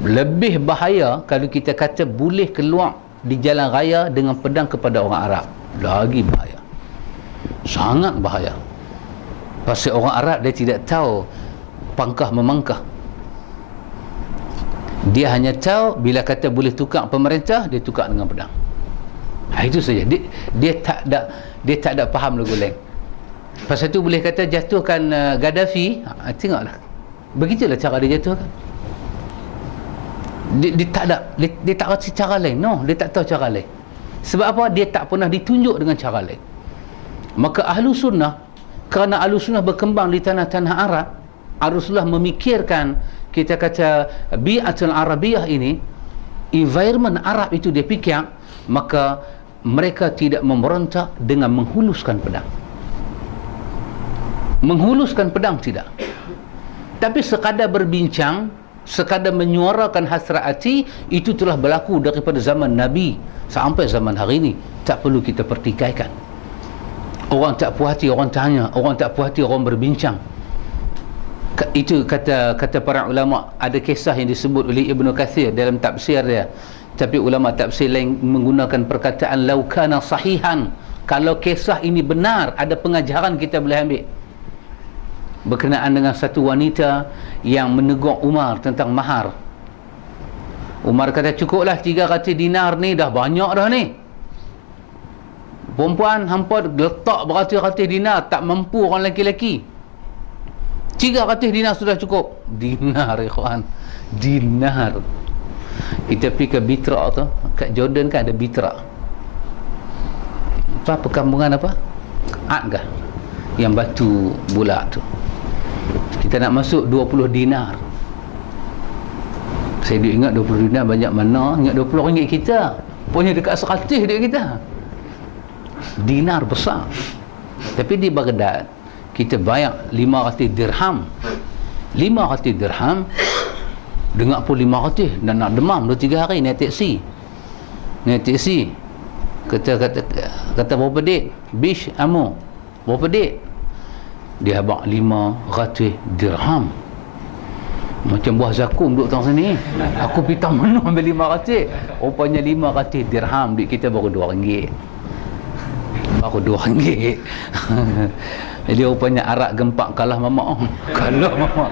Lebih bahaya kalau kita kata boleh keluar di jalan raya dengan pedang kepada orang Arab. Lagi bahaya, sangat bahaya. Pasal orang Arab dia tidak tahu pangkah memangkah. Dia hanya tahu bila kata boleh tukar pemerintah, dia tukar dengan pedang. Itu saja. Dia tak ada faham lagu lain. Pasal tu boleh kata jatuhkan Gaddafi, tengoklah. Begitulah cara dia jatuhkan. Dia tak rasa cara lain. No, dia tak tahu cara lain. Sebab apa? Dia tak pernah ditunjuk dengan cara lain. Maka ahlu sunnah, kerana ahlu sunnah berkembang di tanah-tanah Arab, ahlu sunnah memikirkan, kita kata bi'atul Arabiyah ini, environment Arab itu dia fikir, maka mereka tidak memberontak dengan menghuluskan pedang. Menghuluskan pedang tidak. Tapi sekadar berbincang, sekadar menyuarakan hasrat hati, itu telah berlaku daripada zaman Nabi sampai zaman hari ini. Tak perlu kita pertikaikan. Orang tak puas hati, orang tanya. Orang tak puas hati, orang berbincang. Itu kata para ulama. Ada kisah yang disebut oleh Ibnu Kathir dalam tafsir dia, tapi ulama tafsir lain menggunakan perkataan lau kana sahihan. Kalau kisah ini benar, ada pengajaran kita boleh ambil berkenaan dengan satu wanita yang menegur Umar tentang mahar. Umar kata, cukuplah 300 dinar ni, dah banyak dah ni. Perempuan hampa letak beratus-ratus dinar, tak mampu orang lelaki-lelaki. 300 dinar sudah cukup. Dinar, ikhwan, dinar. Kita pergi ke Bitra tu, kat Jordan kan ada Bitra. Apa perkampungan apa? Adgah, yang batu bulat tu. Kita nak masuk 20 dinar. Saya ingat 20 dinar banyak mana, ingat 20 ringgit kita. Punya dekat 100 duit kita. Dinar besar. Tapi di Baghdad kita bayar 500 dirham. 500 dirham, dengar pun 500, dan nak demam 2-3 hari naik taksi. Naik taksi. Kata berapa dek? Bish amo. Berapa dek? Dia abang 500 dirham. Macam buah zakum duduk tang sini. Aku pergi tang mana ambil 500. Rupanya 500 dirham duit kita baru 2 ringgit. Baru 2 ringgit. Jadi rupanya Arab gempak kalah mamak. Kalah mamak.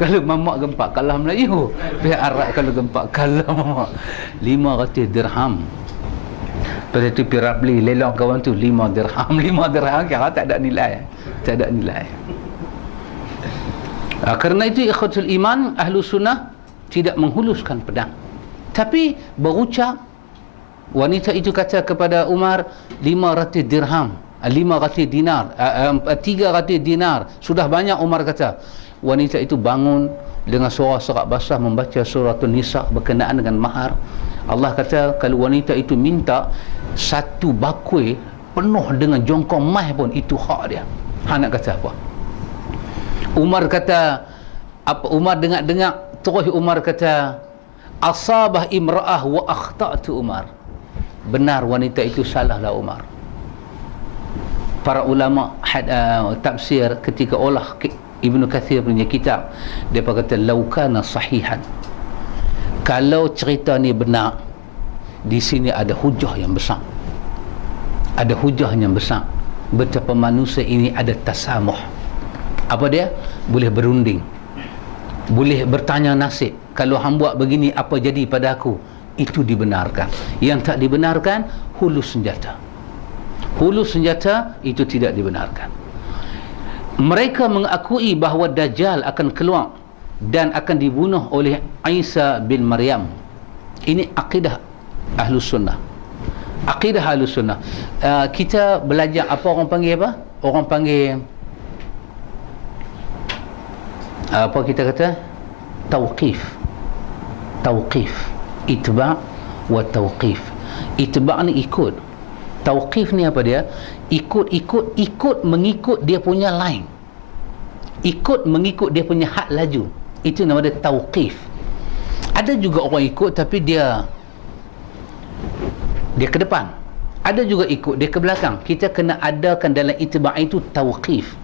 Kalau mamak gempak kalah Melayu. Pihak Arab kalau gempak kalah mamak. 500 dirham. Lepas tu pergi beli lelang kawan tu 5 dirham. 5 dirham kira tak ada nilai. Tak ada nilai. Kerana itu ikhwatul iman, ahlu sunnah tidak menghuluskan pedang, tapi berucap. Wanita itu kata kepada Umar 500 dirham, 500 dinar, 300 dinar sudah banyak. Umar kata, wanita itu bangun dengan suara serak basah membaca surah An-Nisa berkenaan dengan mahar. Allah kata kalau wanita itu minta satu bakul penuh dengan jongkong mah pun itu hak dia. Nak kata apa? Umar kata apa? Umar dengar terus Umar kata, asabah imra'ah wa akhta'tu Umar. Benar wanita itu, salahlah Umar. Para ulama tafsir ketika olah Ibnu Kathir punya kitab, dia berkata lau kana sahihan, kalau cerita ni benar, di sini ada hujah yang besar. Ada hujah yang besar betapa manusia ini ada tasamuh. Apa dia? Boleh berunding, boleh bertanya nasib. Kalau hang buat begini, apa jadi pada aku? Itu dibenarkan. Yang tak dibenarkan, hulus senjata. Hulus senjata itu tidak dibenarkan. Mereka mengakui bahawa Dajjal akan keluar dan akan dibunuh oleh Isa bin Maryam. Ini akidah Ahlus Sunnah. Akidah Ahlus Sunnah. Kita belajar apa orang panggil apa? Orang panggil apa kita kata? Tauqif. tauqif. Itba' wa tauqif. Itba' ni ikut, tauqif ni apa dia? Ikut mengikut dia punya line, ikut mengikut dia punya had laju. Itu nama dia tauqif. Ada juga orang ikut tapi dia ke depan, ada juga ikut dia ke belakang. Kita kena adakan dalam itba' itu tauqif.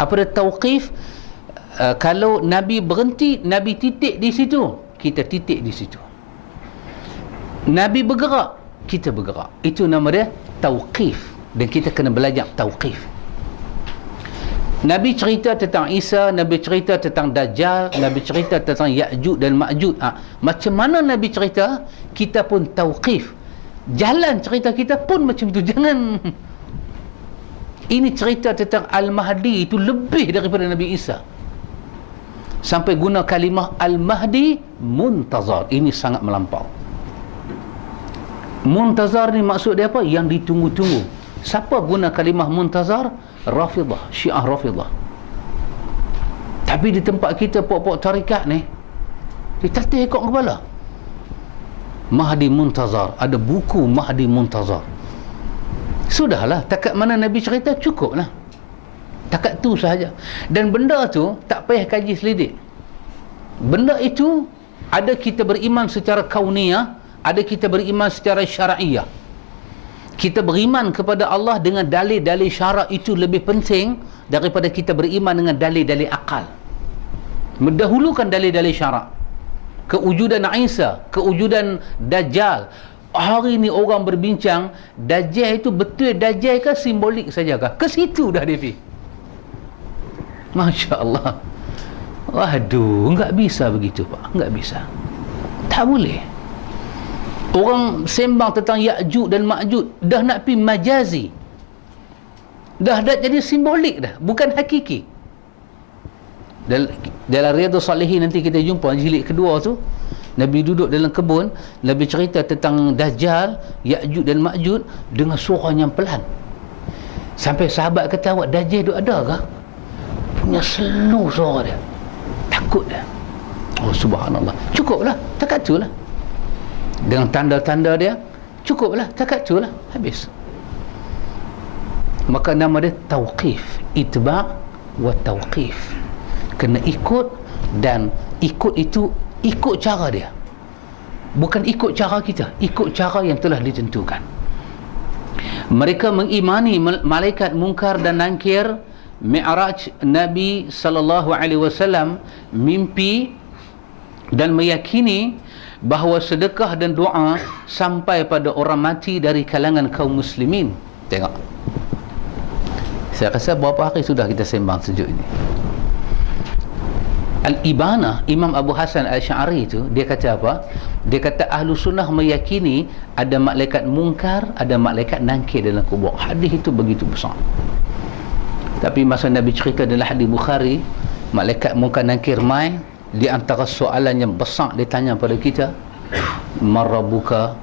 Apa dia tauqif? Kalau Nabi berhenti, Nabi titik di situ, kita titik di situ. Nabi bergerak, kita bergerak. Itu nama dia tauqif. Dan kita kena belajar tauqif. Nabi cerita tentang Isa, Nabi cerita tentang Dajjal, Nabi cerita tentang Ya'juj dan Ma'juj. Macam mana Nabi cerita, kita pun tauqif. Jalan cerita kita pun macam tu. Jangan ini cerita tentang Al-Mahdi itu lebih daripada Nabi Isa, sampai guna kalimah Al-Mahdi muntazar. Ini sangat melampau. Muntazar ni maksud dia apa? Yang ditunggu-tunggu. Siapa guna kalimah muntazar? Rafidah, Syiah Rafidah. Tapi di tempat kita pokok-pokok tarikat ni, ditatih ikut kepala. Mahdi muntazar, ada buku Mahdi muntazar. Sudahlah, takat mana Nabi cerita cukuplah. Takat tu sahaja. Dan benda tu tak payah kaji selidik. Benda itu ada kita beriman secara kauniyah, ada kita beriman secara syara'iyah. Kita beriman kepada Allah dengan dalil-dalil syarak itu lebih penting daripada kita beriman dengan dalil-dalil akal. Mendahulukan dalil-dalil syarak. Kewujudan Isa, kewujudan Dajjal. Hari ni orang berbincang, Dajjal itu betul Dajjal ke simbolik sajakah? Ke situ dah dia pergi. Masya Allah. Waduh, enggak bisa begitu Pak, enggak bisa. Tak boleh. Orang sembang tentang Ya'juj dan Ma'juj, dah nak pergi majazi. Dah jadi simbolik dah, bukan hakiki. Dalam Riyadhus Salihin nanti kita jumpa jilid kedua tu, Nabi duduk dalam kebun, Nabi cerita tentang Dajjal, Ya'juj dan Ma'juj dengan suara yang pelan. Sampai sahabat kata, awak Dajjal tu ada ke? Punya slow suara dia. Takut dia. Oh subhanallah. Cukuplah, takat tu lah. Dengan tanda-tanda dia, cukuplah, takat tu lah. Habis. Maka nama dia tauqif. Itba' wa tauqif. Kena ikut, dan ikut itu ikut cara dia, bukan ikut cara kita, ikut cara yang telah ditentukan. Mereka mengimani malaikat munkar dan nakir, Mi'raj Nabi sallallahu alaihi wasallam, mimpi, dan meyakini bahawa sedekah dan doa sampai pada orang mati dari kalangan kaum muslimin. Tengok, saya rasa berapa hari sudah kita sembang sejuk ini. Al-Ibanah, Imam Abu Hasan Al-Sy'ari itu, dia kata apa? Dia kata ahlu sunnah meyakini ada malaikat munkar, ada malaikat nakir dalam kubur. Hadis itu begitu besar. Tapi masa Nabi cerita dalam hadis Bukhari, malaikat munkar nakir mai, di antara soalan yang besar dia tanya pada kita, Marabuka.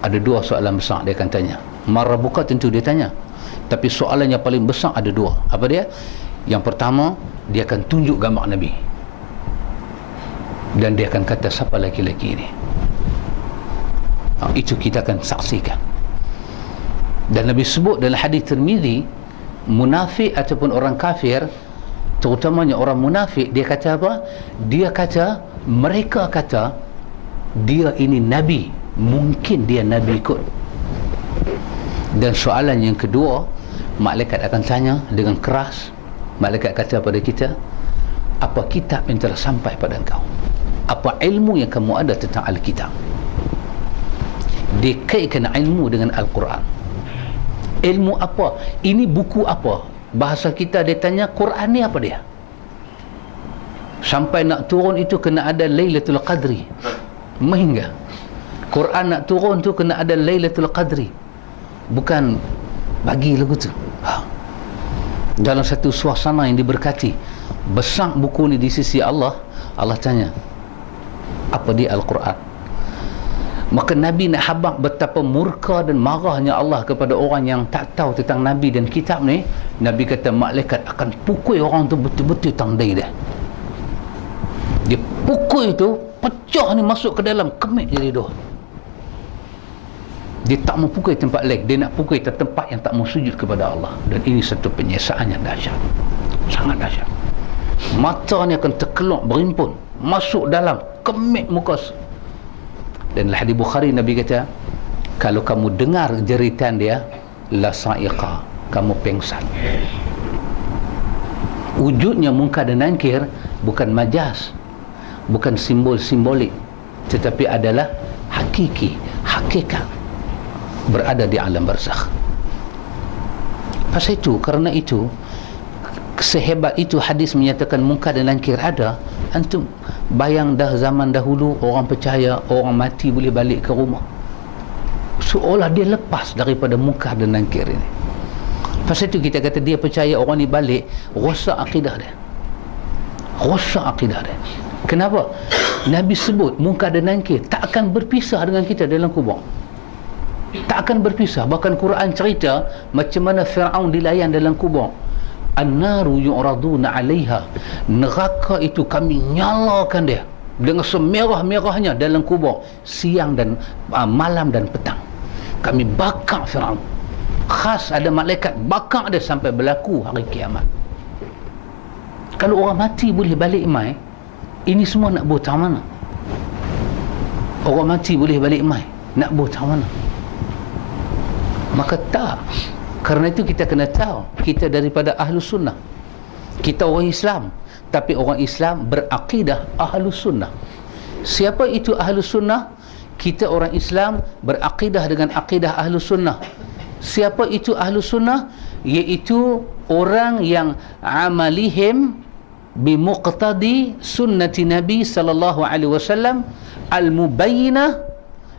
Ada dua soalan besar dia akan tanya. Marabuka tentu dia tanya, tapi soalan yang paling besar ada dua. Apa dia? Yang pertama, dia akan tunjuk gambar Nabi, dan dia akan kata siapa laki-laki ini. Itu kita akan saksikan. Dan Nabi sebut dalam hadis Tirmizi, munafik ataupun orang kafir, terutamanya orang munafik, dia kata apa? Dia kata, mereka kata dia ini Nabi, mungkin dia Nabi kot. Dan soalan yang kedua, malaikat akan tanya dengan keras. Malaikat kata pada kita, apa kitab yang telah sampai pada engkau? Apa ilmu yang kamu ada tentang Alkitab? Dia kaitkan ilmu dengan Al-Quran. Ilmu apa? Ini buku apa? Bahasa kita dia tanya, Quran ni apa dia? Sampai nak turun itu kena ada Lailatul Qadri. Mahingga Quran nak turun tu kena ada Lailatul Qadri. Bukan bagi lagu tu. Dalam satu suasana yang diberkati, besar buku ni di sisi Allah. Allah tanya, apa dia Al-Quran? Maka Nabi nak habaq betapa murka dan marahnya Allah kepada orang yang tak tahu tentang Nabi dan kitab ni. Nabi kata malaikat akan pukul orang tu betul-betul tandai dia. Dia pukul itu pecah ni, masuk ke dalam, kemik jadi dua. Dia tak mau pukul tempat leg, dia nak pukul tempat yang tak mau sujud kepada Allah. Dan ini satu penyiksaan yang dahsyat, sangat dahsyat. Mata ni akan terkelok, berimpun, masuk dalam, kemik muka. Dan hadis Bukhari, Nabi kata, kalau kamu dengar jeritan dia, la sa'iqa, kamu pengsan. Wujudnya munkar dan nakir bukan majas, bukan simbol-simbolik, tetapi adalah hakiki, hakikat, berada di alam barzakh. Pasal itu, kerana itu, sehebat itu hadis menyatakan munkar dan nakir ada. Antum bayang dah zaman dahulu orang percaya orang mati boleh balik ke rumah, seolah dia lepas daripada munkar dan nakir ini. Pasal itu kita kata dia percaya orang ni balik, rosak akidah dia, rosak akidah dia. Kenapa? Nabi sebut munkar dan nakir tak akan berpisah dengan kita dalam kubur, tak akan berpisah. Bahkan Quran cerita macam mana Fir'aun dilayan dalam kubur. An-naru yu'raduna 'alaiha, neraka itu kami nyalakan dia dengan semerah-merahnya dalam kubur, siang dan malam dan petang. Kami bakar Fir'aun. Khas ada malaikat bakar dia sampai berlaku hari kiamat. Kalau orang mati boleh balik mai, ini semua nak buat macam mana? Orang mati boleh balik mai, nak buat macam mana? Maka tak. Kerana itu kita kena tahu, kita daripada Ahlus Sunnah, kita orang Islam, tapi orang Islam berakidah Ahlus Sunnah. Siapa itu Ahlus Sunnah? Kita orang Islam berakidah dengan akidah Ahlus Sunnah. Siapa itu Ahlus Sunnah? Iaitu orang yang amalihim bimuqtadi sunnati Nabi sallallahu alaihi wasallam al-mubayyinah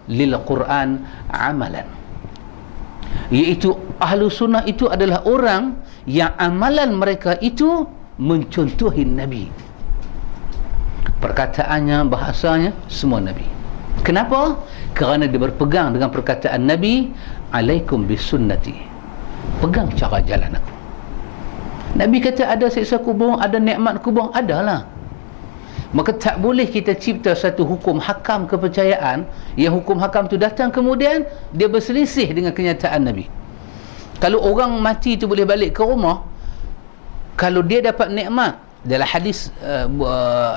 lil Quran amalan. Iaitu Ahlus Sunnah itu adalah orang yang amalan mereka itu mencontohi Nabi, perkataannya, bahasanya, semua Nabi. Kenapa? Kerana dia berpegang dengan perkataan Nabi, alaikum bisunnati, pegang cara jalan aku. Nabi kata ada siksa kubur, ada nikmat kubur, adalah. Maka tak boleh kita cipta satu hukum hakam kepercayaan yang hukum hakam tu datang kemudian dia berselisih dengan kenyataan Nabi. Kalau orang mati tu boleh balik ke rumah, kalau dia dapat nikmat, dalam hadis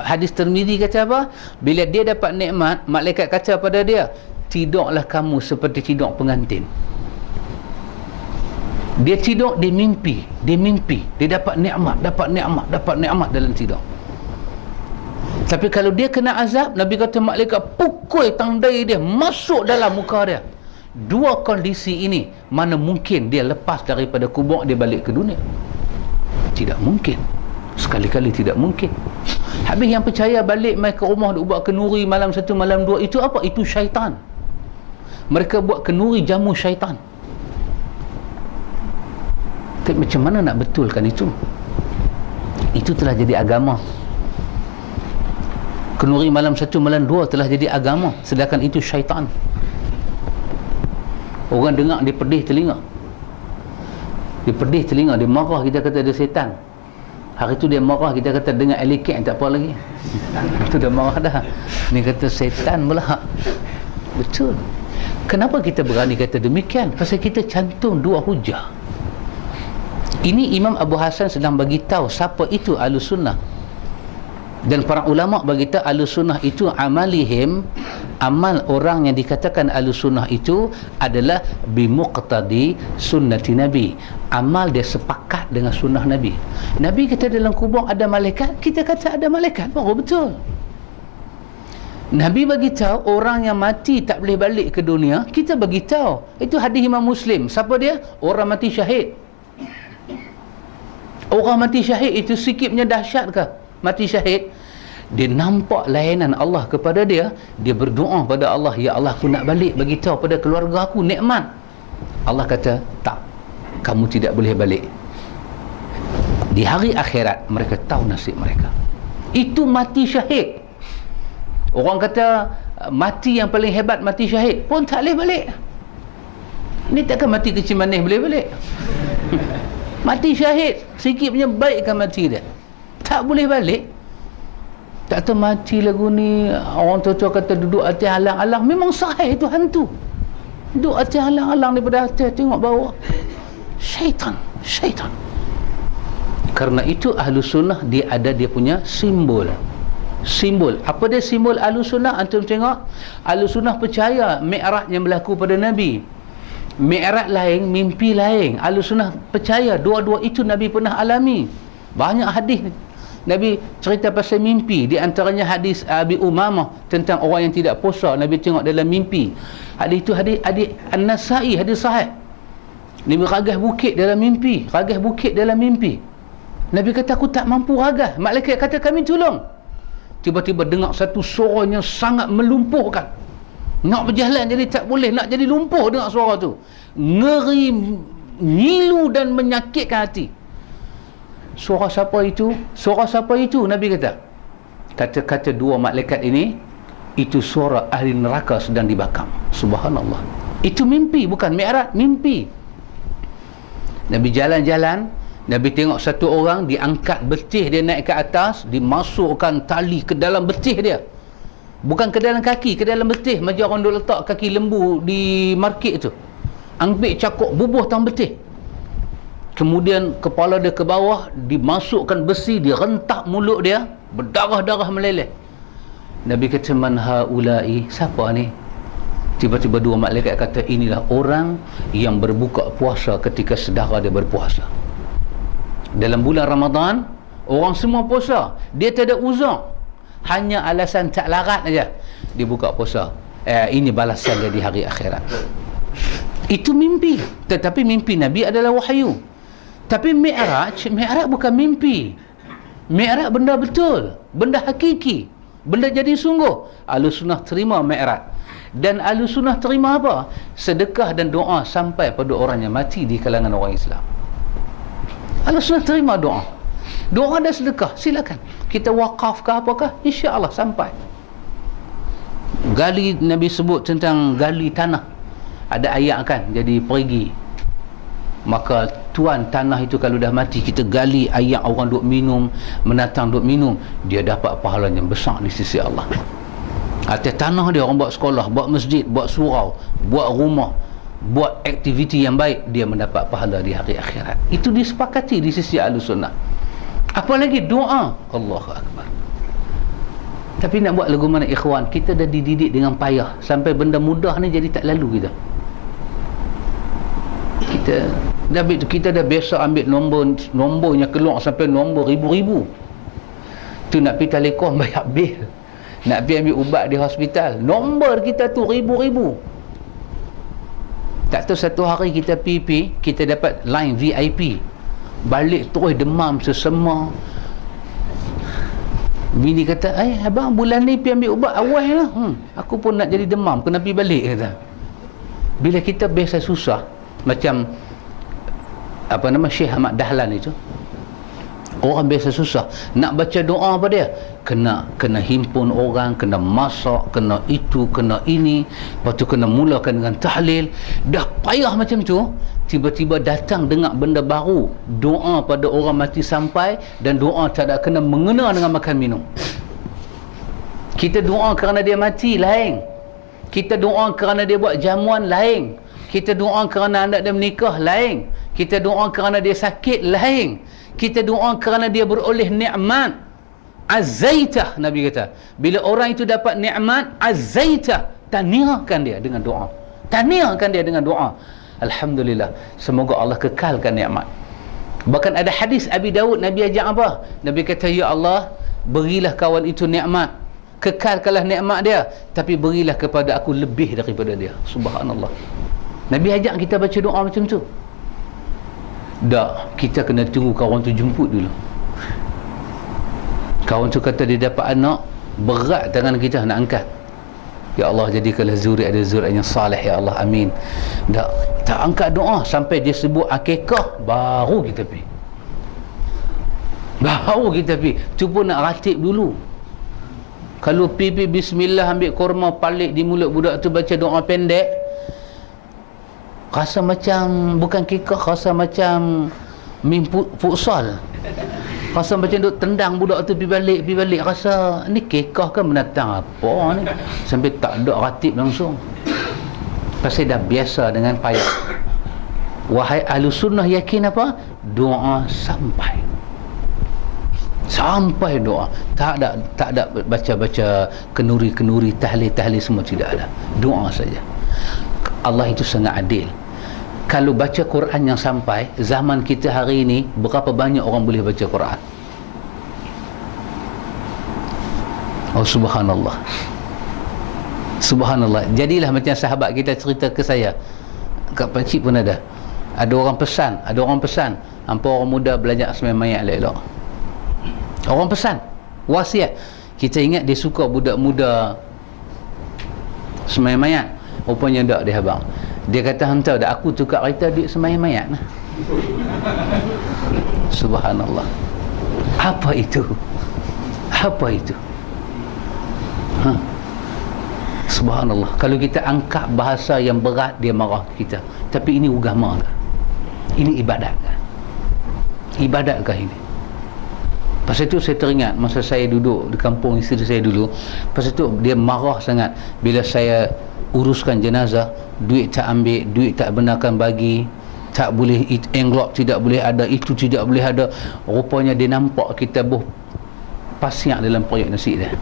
hadis Tirmizi kata apa? Bila dia dapat nikmat, malaikat kata pada dia, tidaklah kamu seperti tidur pengantin. Dia tidur, dia mimpi, dia dapat nikmat dalam tidur. Tapi kalau dia kena azab, Nabi kata malaikat pukul tandai dia, masuk dalam muka dia. Dua kondisi ini, mana mungkin dia lepas daripada kubur, dia balik ke dunia? Tidak mungkin. Sekali-kali tidak mungkin. Habis yang percaya balik mai ke rumah, duk buat kenuri malam satu malam dua, itu apa? Itu syaitan. Mereka buat kenuri jamu syaitan. Tapi macam mana nak betulkan itu? Itu telah jadi agama. Kenuri malam satu malam dua telah jadi agama, sedangkan itu syaitan. Orang dengar dia pedih telinga, dia marah, kita kata dia setan. Hari tu dia marah, kita kata dengar eliket tak apa lagi. Itu dah marah dah. Ni kata setan pula. Betul. Kenapa kita berani kata demikian? Pasal kita cantum dua hujah. Ini Imam Abu Hasan sedang bagi tahu siapa itu Ahlus Sunnah. Dan para ulama bagi tahu Ahlus Sunnah itu amalihim, amal orang yang dikatakan Ahlus Sunnah itu adalah bimuqtadi sunnati Nabi. Amal dia sepakat dengan sunnah Nabi. Nabi kata dalam kubur ada malaikat, kita kata ada malaikat, baru betul. Nabi bagi tahu orang yang mati tak boleh balik ke dunia, kita bagi tahu. Itu hadis Imam Muslim. Siapa dia? Orang mati syahid. Orang mati syahid itu sikitnya dahsyat ke? Mati syahid, dia nampak layanan Allah kepada dia, dia berdoa pada Allah, ya Allah, aku nak balik bagi tahu pada keluarga aku nikmat. Allah kata, tak, kamu tidak boleh balik. Di hari akhirat mereka tahu nasib mereka. Itu mati syahid. Orang kata mati yang paling hebat mati syahid pun tak boleh balik. Ini takkan mati kecil manis boleh balik. Mati syahid sikit punya baikkan mati dia, tak boleh balik. Tak tahu mati lagu ni. Orang tua-tua kata duduk atas alang-alang. Memang sahih itu hantu. Duduk atas alang-alang daripada atas tengok bawah. Syaitan. Karena itu ahlu sunnah dia ada dia punya simbol. Apa dia simbol ahlu sunnah? Antum tengok, ahlu sunnah percaya Mi'raj yang berlaku pada Nabi. Mi'raj lain, mimpi lain. Ahlu sunnah percaya dua-dua itu Nabi pernah alami. Banyak hadis Nabi cerita pasal mimpi. Di antaranya hadis Abi Umamah tentang orang yang tidak puasa, Nabi tengok dalam mimpi. Hadis itu hadis An-Nasai, hadis sahih. Nabi ragah bukit dalam mimpi. Nabi kata, aku tak mampu ragah. Malaikat kata, kami tolong. Tiba-tiba dengar satu suara yang sangat melumpuhkan. Nak berjalan jadi tak boleh, nak jadi lumpuh dengar suara tu. Ngeri, ngilu dan menyakitkan hati. Suara siapa itu? Nabi kata. Kata-kata dua malaikat ini, itu suara ahli neraka sedang dibakar. Subhanallah. Itu mimpi, bukan mi'raj, mimpi. Nabi jalan-jalan, Nabi tengok satu orang diangkat betih dia naik ke atas, dimasukkan tali ke dalam betih dia. Bukan ke dalam kaki, ke dalam betih. Macam orang duk letak kaki lembu di market tu. Ambil cakuk bubuh tang betih. Kemudian kepala dia ke bawah, dimasukkan besi, direntak mulut dia, berdarah-darah meleleh. Nabi kata, man haulai, siapa ni? Tiba-tiba dua malaikat kata, inilah orang yang berbuka puasa ketika saudara dia berpuasa. Dalam bulan Ramadan, orang semua puasa, dia tak ada uzur, hanya alasan tak larat aja dia buka puasa. Ini balasan dia di hari akhirat. Itu mimpi. Tetapi mimpi Nabi adalah wahyu. Tapi Mi'raj bukan mimpi. Mi'raj benda betul, benda hakiki, benda jadi sungguh. Ahlussunnah terima Mi'raj. Dan Ahlussunnah terima apa? Sedekah dan doa sampai pada orang yang mati di kalangan orang Islam. Ahlussunnah terima doa dan sedekah, silakan. Kita wakaf ke apakah, insya-Allah sampai. Gali, Nabi sebut tentang gali tanah. Ada ayat kan, jadi perigi. Maka tuan tanah itu kalau dah mati, kita gali ayat orang duk minum, menatang duk minum, dia dapat pahala yang besar di sisi Allah. Atas tanah dia orang buat sekolah, buat masjid, buat surau, buat rumah, buat aktiviti yang baik, dia mendapat pahala di hari akhirat. Itu disepakati di sisi Ahlussunnah. Apalagi doa, Allahu Akbar. Tapi nak buat lagu mana ikhwan, kita dah dididik dengan payah sampai benda mudah ni jadi tak lalu kita. Kita dah biasa ambil nombornya keluar sampai nombor ribu-ribu. Tu nak pergi telekom bayar bil, nak pergi ambil ubat di hospital, nombor kita tu ribu-ribu. Tak tahu satu hari kita pergi, kita dapat line VIP, balik terus demam sesema. Bini kata, abang bulan ni pergi ambil ubat awal lah. Aku pun nak jadi demam, kena pergi balik kata. Bila kita biasa susah, macam Syekh Ahmad Dahlan itu, orang biasa susah nak baca doa apa dia, kena himpun orang, kena masak, kena itu, kena ini, lepas tu kena mulakan dengan tahlil, dah payah macam tu. Tiba-tiba datang dengar benda baru, doa pada orang mati sampai, dan doa tak ada kena mengena dengan makan minum. Kita doa kerana dia mati lain, kita doa kerana dia buat jamuan lain, kita doa kerana anak dia menikah lain, kita doa kerana dia sakit lain, kita doa kerana dia beroleh nikmat. Azaitah, Nabi kata, bila orang itu dapat nikmat, azaitah, tahniahkan dia dengan doa, tahniahkan dia dengan doa. Alhamdulillah, semoga Allah kekalkan nikmat. Bahkan ada hadis Abi Daud, Nabi ajak apa? Nabi kata, ya Allah, berilah kawan itu nikmat, kekalkanlah nikmat dia, tapi berilah kepada aku lebih daripada dia. Subhanallah. Nabi ajak kita baca doa macam tu. Tak, kita kena tunggu kawan tu jemput dulu. Kawan tu kata dia dapat anak, berat tangan kita nak angkat. Ya Allah, jadikanlah zuriat ada zuriat yang salih, ya Allah, amin. Tak angkat doa sampai dia sebut akikah, baru kita pergi. Tu pun nak ratib dulu. Kalau pergi bismillah, ambil korma, palik di mulut budak tu, baca doa pendek, rasa macam bukan kikah, rasa macam futsal. Rasa macam duk tendang budak tu pergi balik. Rasa ni kekah kan binatang apa ni. Sampai tak ada ratib langsung. Pasal dah biasa dengan payah. Wahai ahli sunnah yakin apa? Doa sampai doa. Tak ada baca-baca kenuri-kenuri, tahlil semua tidak ada. Doa saja. Allah itu sangat adil. Kalau baca Quran yang sampai, zaman kita hari ini berapa banyak orang boleh baca Quran? Oh subhanallah. Subhanallah. Jadilah macam sahabat kita cerita ke saya. Kat pakcik pun ada. Ada orang pesan, hampa orang muda belajar sembahyang mayat elok-elok. Orang pesan, wasiat. Kita ingat dia suka budak muda sembahyang mayat. Rupanya tak dia abang. Dia kata hantar dah aku tukar kereta duit sembahyang mayat. Subhanallah. Apa itu? Subhanallah. Kalau kita angkat bahasa yang berat, dia marah kita. Tapi ini agama kan? Ini ibadat kan? Ibadatkah ini? Pasal itu saya teringat masa saya duduk di kampung isteri saya dulu. Pasal itu dia marah sangat bila saya uruskan jenazah, duit tak ambil, duit tak benarkan bagi, tak boleh envelope tidak boleh ada, itu tidak boleh ada. Rupanya dia nampak kita pasiak dalam proyek nasi dia.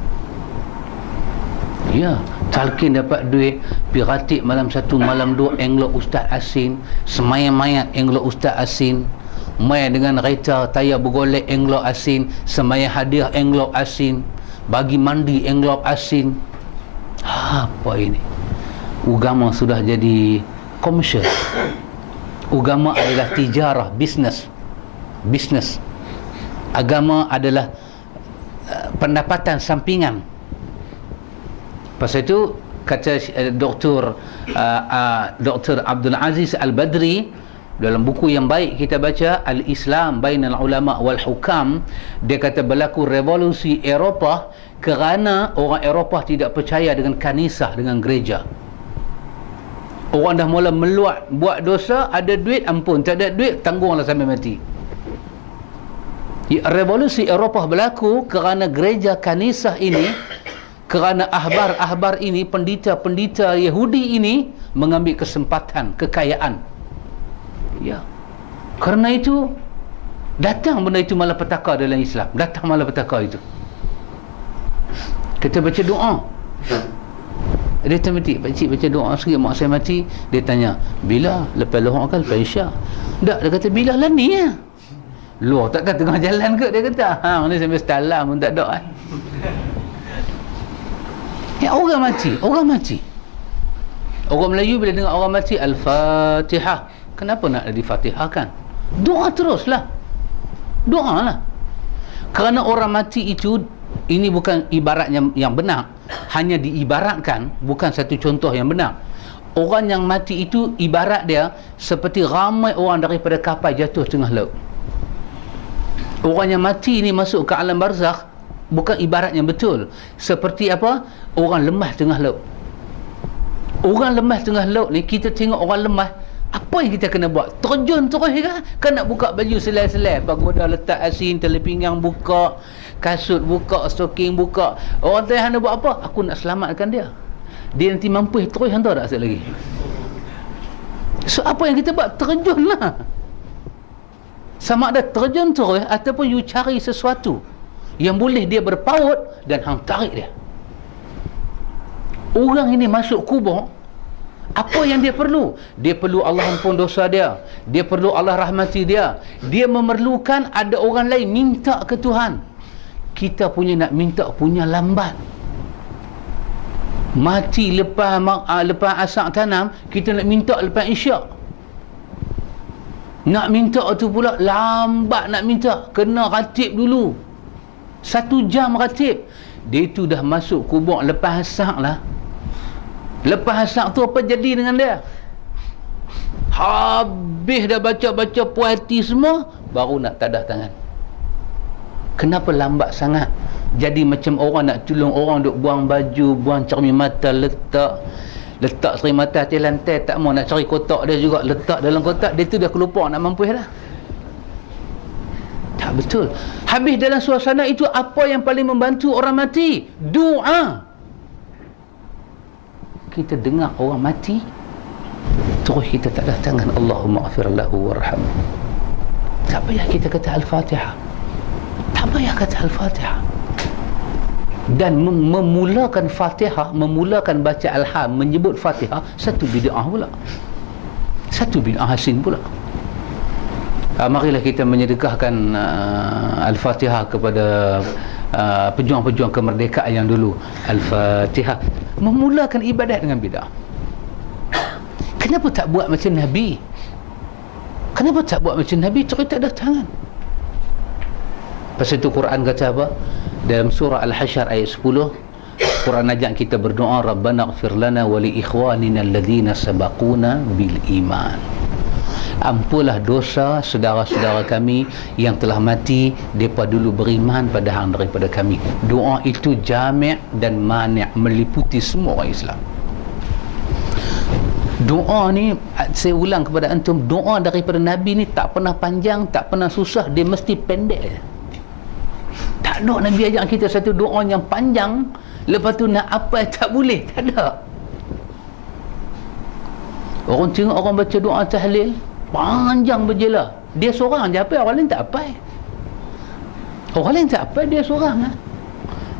Ya, talqin dapat duit, piratik malam 1 malam 2 envelope ustaz asin, sembahyang mayat envelope ustaz asin, mai dengan kereta tayar bergolek envelope asin, sembahyang hadiah envelope asin, bagi mandi envelope asin. Apa ini? Agama sudah jadi komersial. Agama adalah tijarah, bisnes. Agama adalah pendapatan sampingan. Pasal itu kata Dr. Abdul Aziz Al-Badri dalam buku yang baik kita baca, Al-Islam Bainal Ulama wal Hukam, dia kata berlaku revolusi Eropah kerana orang Eropah tidak percaya dengan kanisah, dengan gereja. Orang dah mula meluat, buat dosa, ada duit ampun, tak ada duit tanggunglah sampai mati. Revolusi Eropah berlaku kerana gereja kanisah ini, kerana ahbar-ahbar ini, pendeta-pendeta Yahudi ini mengambil kesempatan, kekayaan. Ya. Kerana itu datang benda itu malapetaka dalam Islam. Datang malapetaka itu. Kita baca doa. Dia mati, pakcik baca doa sikit mak saya mati. Dia tanya, bila? Lepas lohor kan lepas isyak? Tak, dia kata bila lah ni ya. Luar takkan tengah jalan ke? Dia kata, ni sampai setalam pun tak ada kan. Ya, orang mati. Orang Melayu bila dengar orang mati, Al-Fatihah. Kenapa nak difatihahkan? Doa teruslah. Doa lah. Kerana orang mati itu, ini bukan ibarat yang benar. Hanya diibaratkan, bukan satu contoh yang benar. Orang yang mati itu ibarat dia seperti ramai orang daripada kapal jatuh tengah laut. Orang yang mati ini masuk ke alam barzakh, bukan ibarat yang betul. Seperti apa? Orang lemah tengah laut. Orang lemah tengah laut ni, kita tengok orang lemah, apa yang kita kena buat? Terjun terus ke? Kan nak buka baju selai-selai, pagoda letak asin, tali pinggang buka, kasut buka, stocking buka. Orang tu yang nak buat apa? Aku nak selamatkan dia. Dia nanti mampu terus hantar tak sekali lagi. So apa yang kita buat? Terjunlah. Sama ada terjun terus ataupun you cari sesuatu yang boleh dia berpaut dan hang tarik dia. Orang ini masuk kubur, apa yang dia perlu? Dia perlu Allah ampun dosa dia. Dia perlu Allah rahmati dia. Dia memerlukan ada orang lain minta ke Tuhan. Kita punya nak minta punya lambat. Mati lepas asak tanam, kita nak minta lepas isyak. Nak minta tu pula lambat nak minta. Kena ratib dulu. 1 jam ratib. Dia tu dah masuk kubur lepas asak lah. Lepas asak tu apa jadi dengan dia? Habis dah baca-baca puas hati semua, baru nak tadah tangan. Kenapa lambat sangat? Jadi macam orang nak tolong orang duk buang baju, buang cermin mata, letak cermin mata atas lantai, tak mau nak cari kotak dia juga, letak dalam kotak, dia tu dah kelupa nak mampu dah. Tak betul. Habis dalam suasana itu, apa yang paling membantu orang mati? Doa. Kita dengar orang mati, terus kita tak datangkan Allahumma ghafir lahu warhamhu. Tak payah kita kata Al-Fatihah. Tak payah kata Al-Fatihah. Dan memulakan Fatihah, memulakan baca Al-Ham, menyebut Fatihah, satu bid'ah pula. Satu bid'ah hasin pula. Marilah kita menyedekahkan Al-Fatihah kepada pejuang-pejuang kemerdekaan yang dulu. Al-Fatihah. Memulakan ibadat dengan bid'ah. Kenapa tak buat macam Nabi? Kenapa tak buat macam Nabi? Terus tak ada tangan. Pasal itu Quran kata apa? Dalam surah Al-Hasyr ayat 10, Quran ajak kita berdoa, Rabbana ighfir lana wa li ikhwanina alladhina sabaquna bil iman. Ampunlah dosa saudara-saudara kami yang telah mati, mereka dulu beriman padahal daripada kami. Doa itu jami' dan mani', meliputi semua orang Islam. Doa ni, saya ulang kepada antum, doa daripada Nabi ni tak pernah panjang, tak pernah susah, dia mesti pendek. Tak ada Nabi ajak kita satu doa yang panjang, lepas tu nak apa tak boleh, tak ada. Orang tengok orang baca doa tahlil panjang berjela, dia seorang je apa, orang lain tak apa. Orang lain tak apa, dia seorang.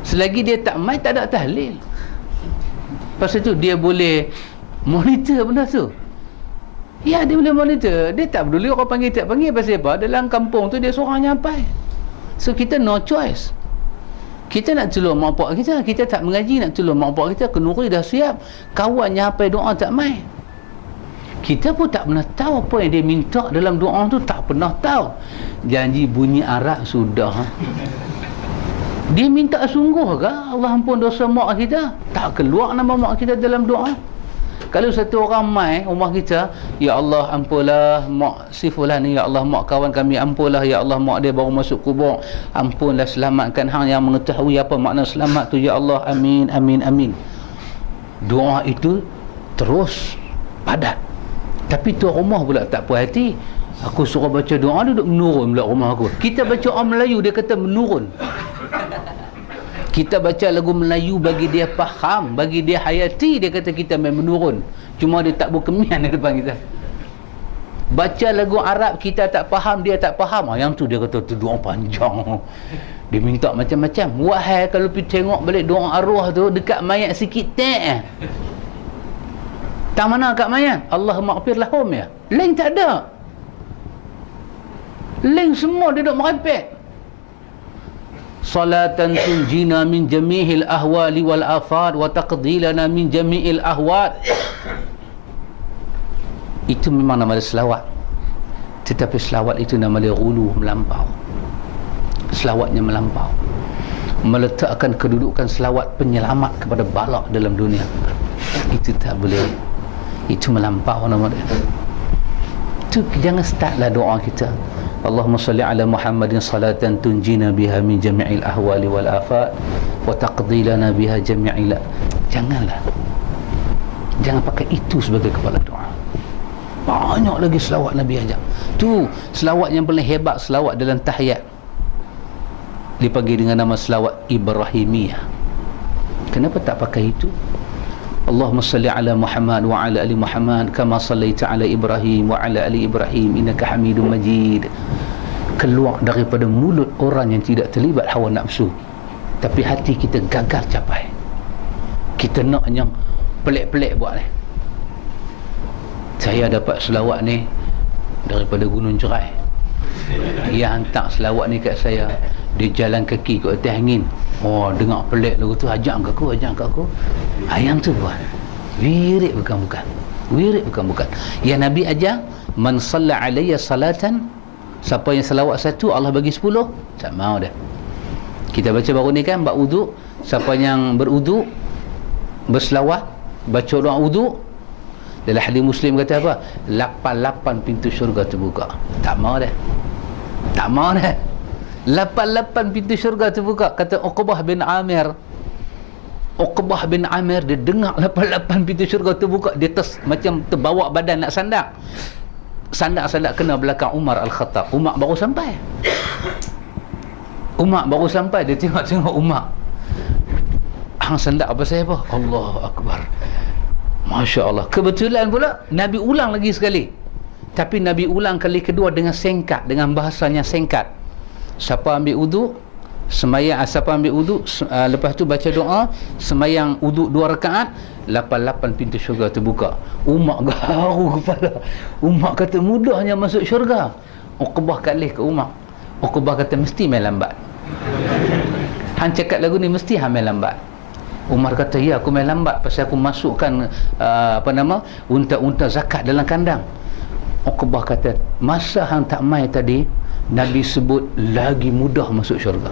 Selagi dia tak mai, tak ada tahlil. Pasal tu dia boleh monitor benda tu. Ya, dia boleh monitor. Dia tak peduli orang panggil tak panggil. Pasal apa? Dalam kampung tu dia seorang nyampai. So kita no choice. Kita nak tolong mak pak kita, kita tak mengaji nak tolong mak pak kita, kenuri dah siap, kawan nyampai doa tak mai. Kita pun tak pernah tahu apa yang dia minta dalam doa tu, tak pernah tahu. Janji bunyi arak sudah. Dia minta sungguh ke Allah ampun dosa mak kita? Tak keluar nama mak kita dalam doa. Kalau satu orang mai rumah kita, ya Allah ampunlah mak si fulan ni, ya Allah mak kawan kami, ampunlah ya Allah mak dia baru masuk kubur, ampunlah selamatkan hang yang mengetahui apa makna selamat tu, ya Allah, amin amin amin. Doa itu terus padat. Tapi tuan rumah pula tak puas hati. Aku suruh baca doa, duduk menurun pula rumah aku. Kita baca orang Melayu, dia kata menurun. Kita baca lagu Melayu bagi dia faham, bagi dia hayati, dia kata kita main menurun. Cuma dia tak berkemian di depan kita. Baca lagu Arab kita tak faham, dia tak faham. Yang tu dia kata tu doa panjang. Dia minta macam-macam. Wahai kalau pergi tengok balik doa arwah tu dekat mayat sikit tak. Tak mana kat mayat? Allahumma ighfir lahum ya. Lain tak ada. Lain semua dia duk merepek. Salatan tunjina min jami'il ahwali wal afat wa taqdilana min jami'il ahwat. Itu memang nama dia selawat. Tetapi selawat itu nama dia ghulu, melampau. Selawatnya melampau. Meletakkan kedudukan selawat penyelamat kepada balak dalam dunia. Itu tak boleh. Itu melampau nama dia. Itu jangan startlah doa kita. Allahumma salli ala Muhammadin salatan tunjina biha min jami'il ahwali wal afat wa taqdilana biha jami'il. Janganlah. Jangan pakai itu sebagai kepala doa. Banyak lagi selawat Nabi ajak. Tu selawat yang paling hebat, selawat dalam tahiyat. Dipanggil dengan nama selawat Ibrahimiyah. Kenapa tak pakai itu? Allahumma salli ala Muhammad wa ala ali Muhammad kama sallaita ala Ibrahim wa ala ali Ibrahim innaka Hamidum Majid. Keluar daripada mulut orang yang tidak terlibat hawa nafsu, tapi hati kita gagal capai. Kita nak yang pelik-pelik buat ni. Saya dapat selawat ni daripada Gunung Cerai. Dia hantar selawat ni kat saya. Dia jalan kaki kat atas angin. Oh, dengar pelik lagu tu, ajak aku. Ayam tu buat. Wirid bukan. Wirid bukan. Yang Nabi ajar, man salla alayya salatan, siapa yang selawat satu Allah bagi 10. Tak mau dah. Kita baca baru ni kan bab wuduk, siapa yang berwuduk berselawat, baca doa wuduk, dalam hadis Muslim kata apa? 88 pintu syurga terbuka. Tak mau dah. 88 pintu syurga terbuka. Kata Uqbah bin Amir, dia dengar 88 pintu syurga terbuka. Dia macam terbawa badan nak sandak. sandak-sandak kena belakang Umar Al-Khattab. Umar baru sampai. Dia tengok Umar. Hang sandak apa saya apa? Allahu Akbar. Masya Allah. Kebetulan pula Nabi ulang lagi sekali. Tapi Nabi ulang kali kedua dengan singkat, dengan bahasanya singkat. Siapa ambil uduk, siapa ambil uduk, lepas tu baca doa, semayang uduk 2 rakaat, 8 pintu syurga terbuka. Umar garu kepala. Umar kata mudahnya masuk syurga. Uqbah kalih ke Umar. Uqbah kata mesti main lambat. Hang cakap lagu ni mesti hang main lambat. Umar kata ya, aku main lambat pasal aku masukkan unta-unta zakat dalam kandang. Uqbah kata masa hang tak main tadi, Nabi sebut lagi mudah masuk syurga.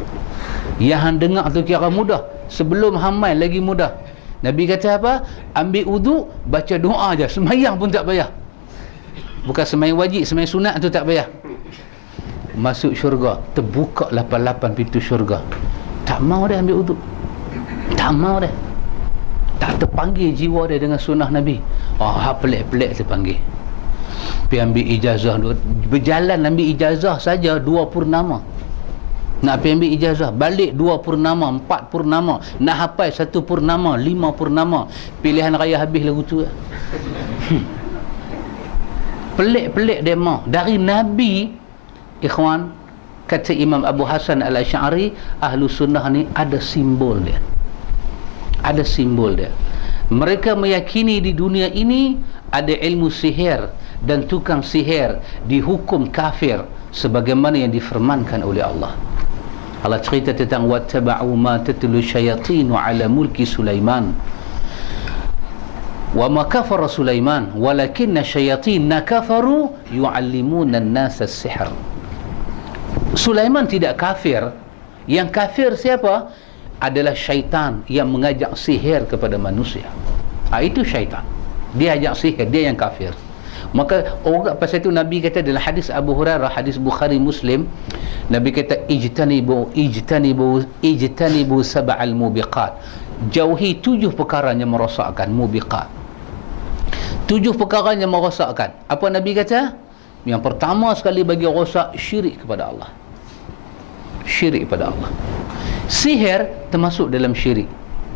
Yang hang dengar tu kira mudah, sebelum hang main lagi mudah. Nabi kata apa? Ambil uduk, baca doa je, semayang pun tak payah. Bukan semayang wajib, semayang sunat tu tak payah. Masuk syurga, terbuka 8 pintu syurga. Tak mau dia ambil uduk. Tak mau dia. Tak terpanggil jiwa dia dengan sunnah Nabi. Pelik-pelik terpanggil. Pergi ambil ijazah, berjalan ambil ijazah saja 2 purnama. Nak pergi ambil ijazah, balik 2 purnama, 4 purnama, nak hafal 1 purnama, 5 purnama. Pilihan raya habis lagu tu. Pelik-pelik dia mau. Dari Nabi, ikhwan, kata Imam Abu Hasan Al-Asy'ari, ahlu sunnah ni ada simbol dia. Ada simbol dia. Mereka meyakini di dunia ini ada ilmu sihir, dan tukang sihir dihukum kafir sebagaimana yang difirmankan oleh Allah. Allah cerita tentang wattaba'u ma tatlu syayatinu ala mulki Sulaiman wa ma kafara Sulaiman walakinna syayatin kafaru yu'allimuna an-nasa as-sihr. Sulaiman tidak kafir. Yang kafir siapa? Adalah syaitan yang mengajak sihir kepada manusia. Itu syaitan. Dia ajak sihir, dia yang kafir. Maka orang pasal itu Nabi kata dalam hadis Abu Hurairah, hadis Bukhari Muslim, Nabi kata ijtanibu sab'al mubiqat. Jauhi 7 perkara yang merosakkan, mubiqat. 7 perkara yang merosakkan. Apa Nabi kata? Yang pertama sekali bagi rosak, syirik kepada Allah. Syirik kepada Allah. Sihir termasuk dalam syirik.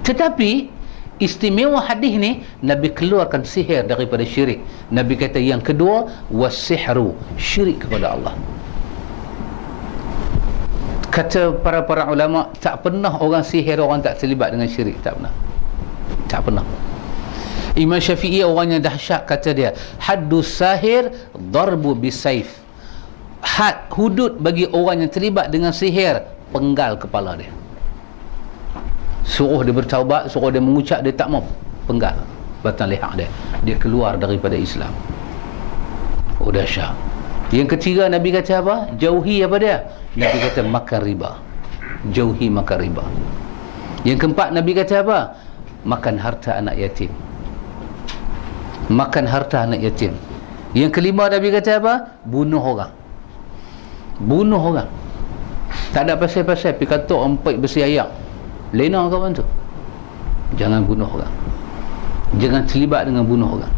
Tetapi istimewa hadis ni, Nabi keluarkan sihir daripada syirik. Nabi kata yang kedua, was-sihru, syirik kepada Allah. Kata para ulama, tak pernah orang sihir orang tak terlibat dengan syirik. Tak pernah. Tak pernah. Imam Syafi'i orang yang dahsyat, kata dia, haddus sahir darbu bisayf. Had, hudud bagi orang yang terlibat dengan sihir, penggal kepala dia. Suruh dia bertaubat, suruh dia mengucap, dia tak mau, penggal batang leher dia. Dia keluar daripada Islam. Dahsyat. Yang ketiga Nabi kata apa? Jauhi apa dia? Nabi kata makan riba. Jauhi makan riba. Yang keempat Nabi kata apa? Makan harta anak yatim. Makan harta anak yatim. Yang kelima Nabi kata apa? Bunuh orang. Bunuh orang. Tak ada pasal-pasal pergi katuk empik besi ayak. Lena kawan tu. Jangan bunuh orang. Jangan terlibat dengan bunuh orang.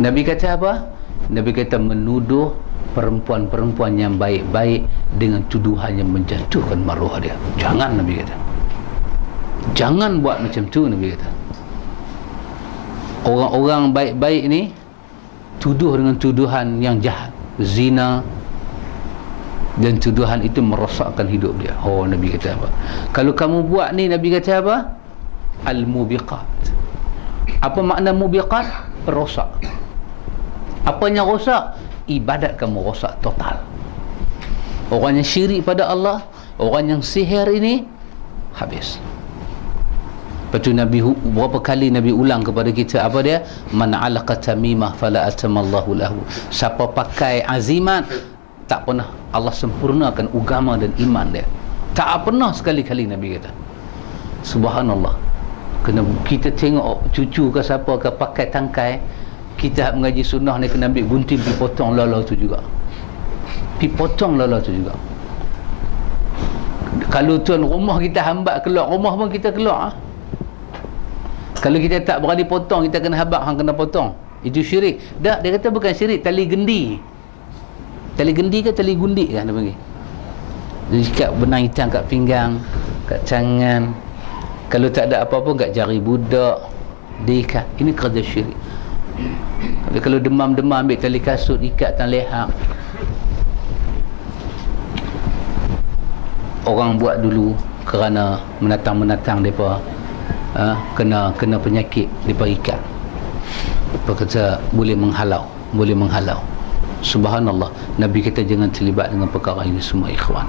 Nabi kata apa? Nabi kata menuduh perempuan-perempuan yang baik-baik dengan tuduhan yang menjatuhkan maruah dia. Jangan, Nabi kata. Jangan buat macam tu, Nabi kata. Orang-orang baik-baik ni tuduh dengan tuduhan yang jahat, zina, dan tuduhan itu merosakkan hidup dia. Nabi kata apa? Kalau kamu buat ni, Nabi kata apa? Al-mubiqat. Apa makna mubiqat? Perosak. Apanya rosak? Ibadat kamu rosak total. Orang yang syirik pada Allah, orang yang sihir ini, habis. Lepas tu Nabi, berapa kali Nabi ulang kepada kita apa dia? Man alaqa tamimah fala atamallahu lahu. Siapa pakai azimat, tak pernah Allah sempurnakan agama dan iman dia. Tak pernah sekali-kali Nabi kata. Subhanallah. Kena kita tengok cucu ke siapa ke pakai tangkai, kita mengaji sunnah ni kena ambil gunting pergi potong lala tu juga. Pergi potong lala tu juga. Kalau tuan rumah kita hambat keluar rumah pun kita keluar. Kalau kita tak berani potong, kita kena habak hang kena potong. Itu syirik. Dah, dia kata bukan syirik, tali gendi. Tali gendi ke tali gundik kan dia panggil. Dia ikat benang hitam kat pinggang, kat tangan. Kalau tak ada apa-apa kat jari budak, dia ikat. Ini kerja syirik. Kalau demam-demam ambil tali kasut ikat tan leher. Orang buat dulu kerana menatang-menatang depa kena penyakit depa ikat. Depa kata boleh menghalau. Subhanallah, Nabi kita jangan terlibat dengan perkara ini semua, ikhwan.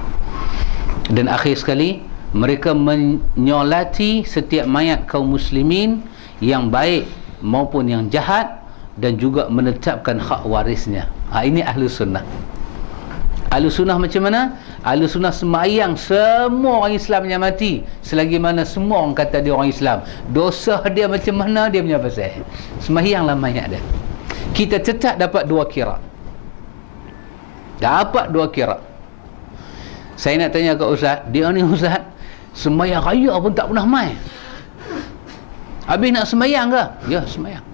Dan akhir sekali, mereka menyolati setiap mayat kaum muslimin yang baik maupun yang jahat, dan juga menetapkan hak warisnya. Ini ahlu sunnah. Ahlu sunnah macam mana? Ahlu sunnah sembahyang semua orang Islam yang mati, selagi mana semua orang kata dia orang Islam. Dosa dia macam mana, dia punya pasal. Sembahyanglah mayat dia. Kita tetap dapat 2 kira. Dapat 2 kira. Saya nak tanya ke Ustaz, dia ni Ustaz sembahyang raya pun tak pernah mai. Habis nak sembahyang ke? Ya, sembahyang.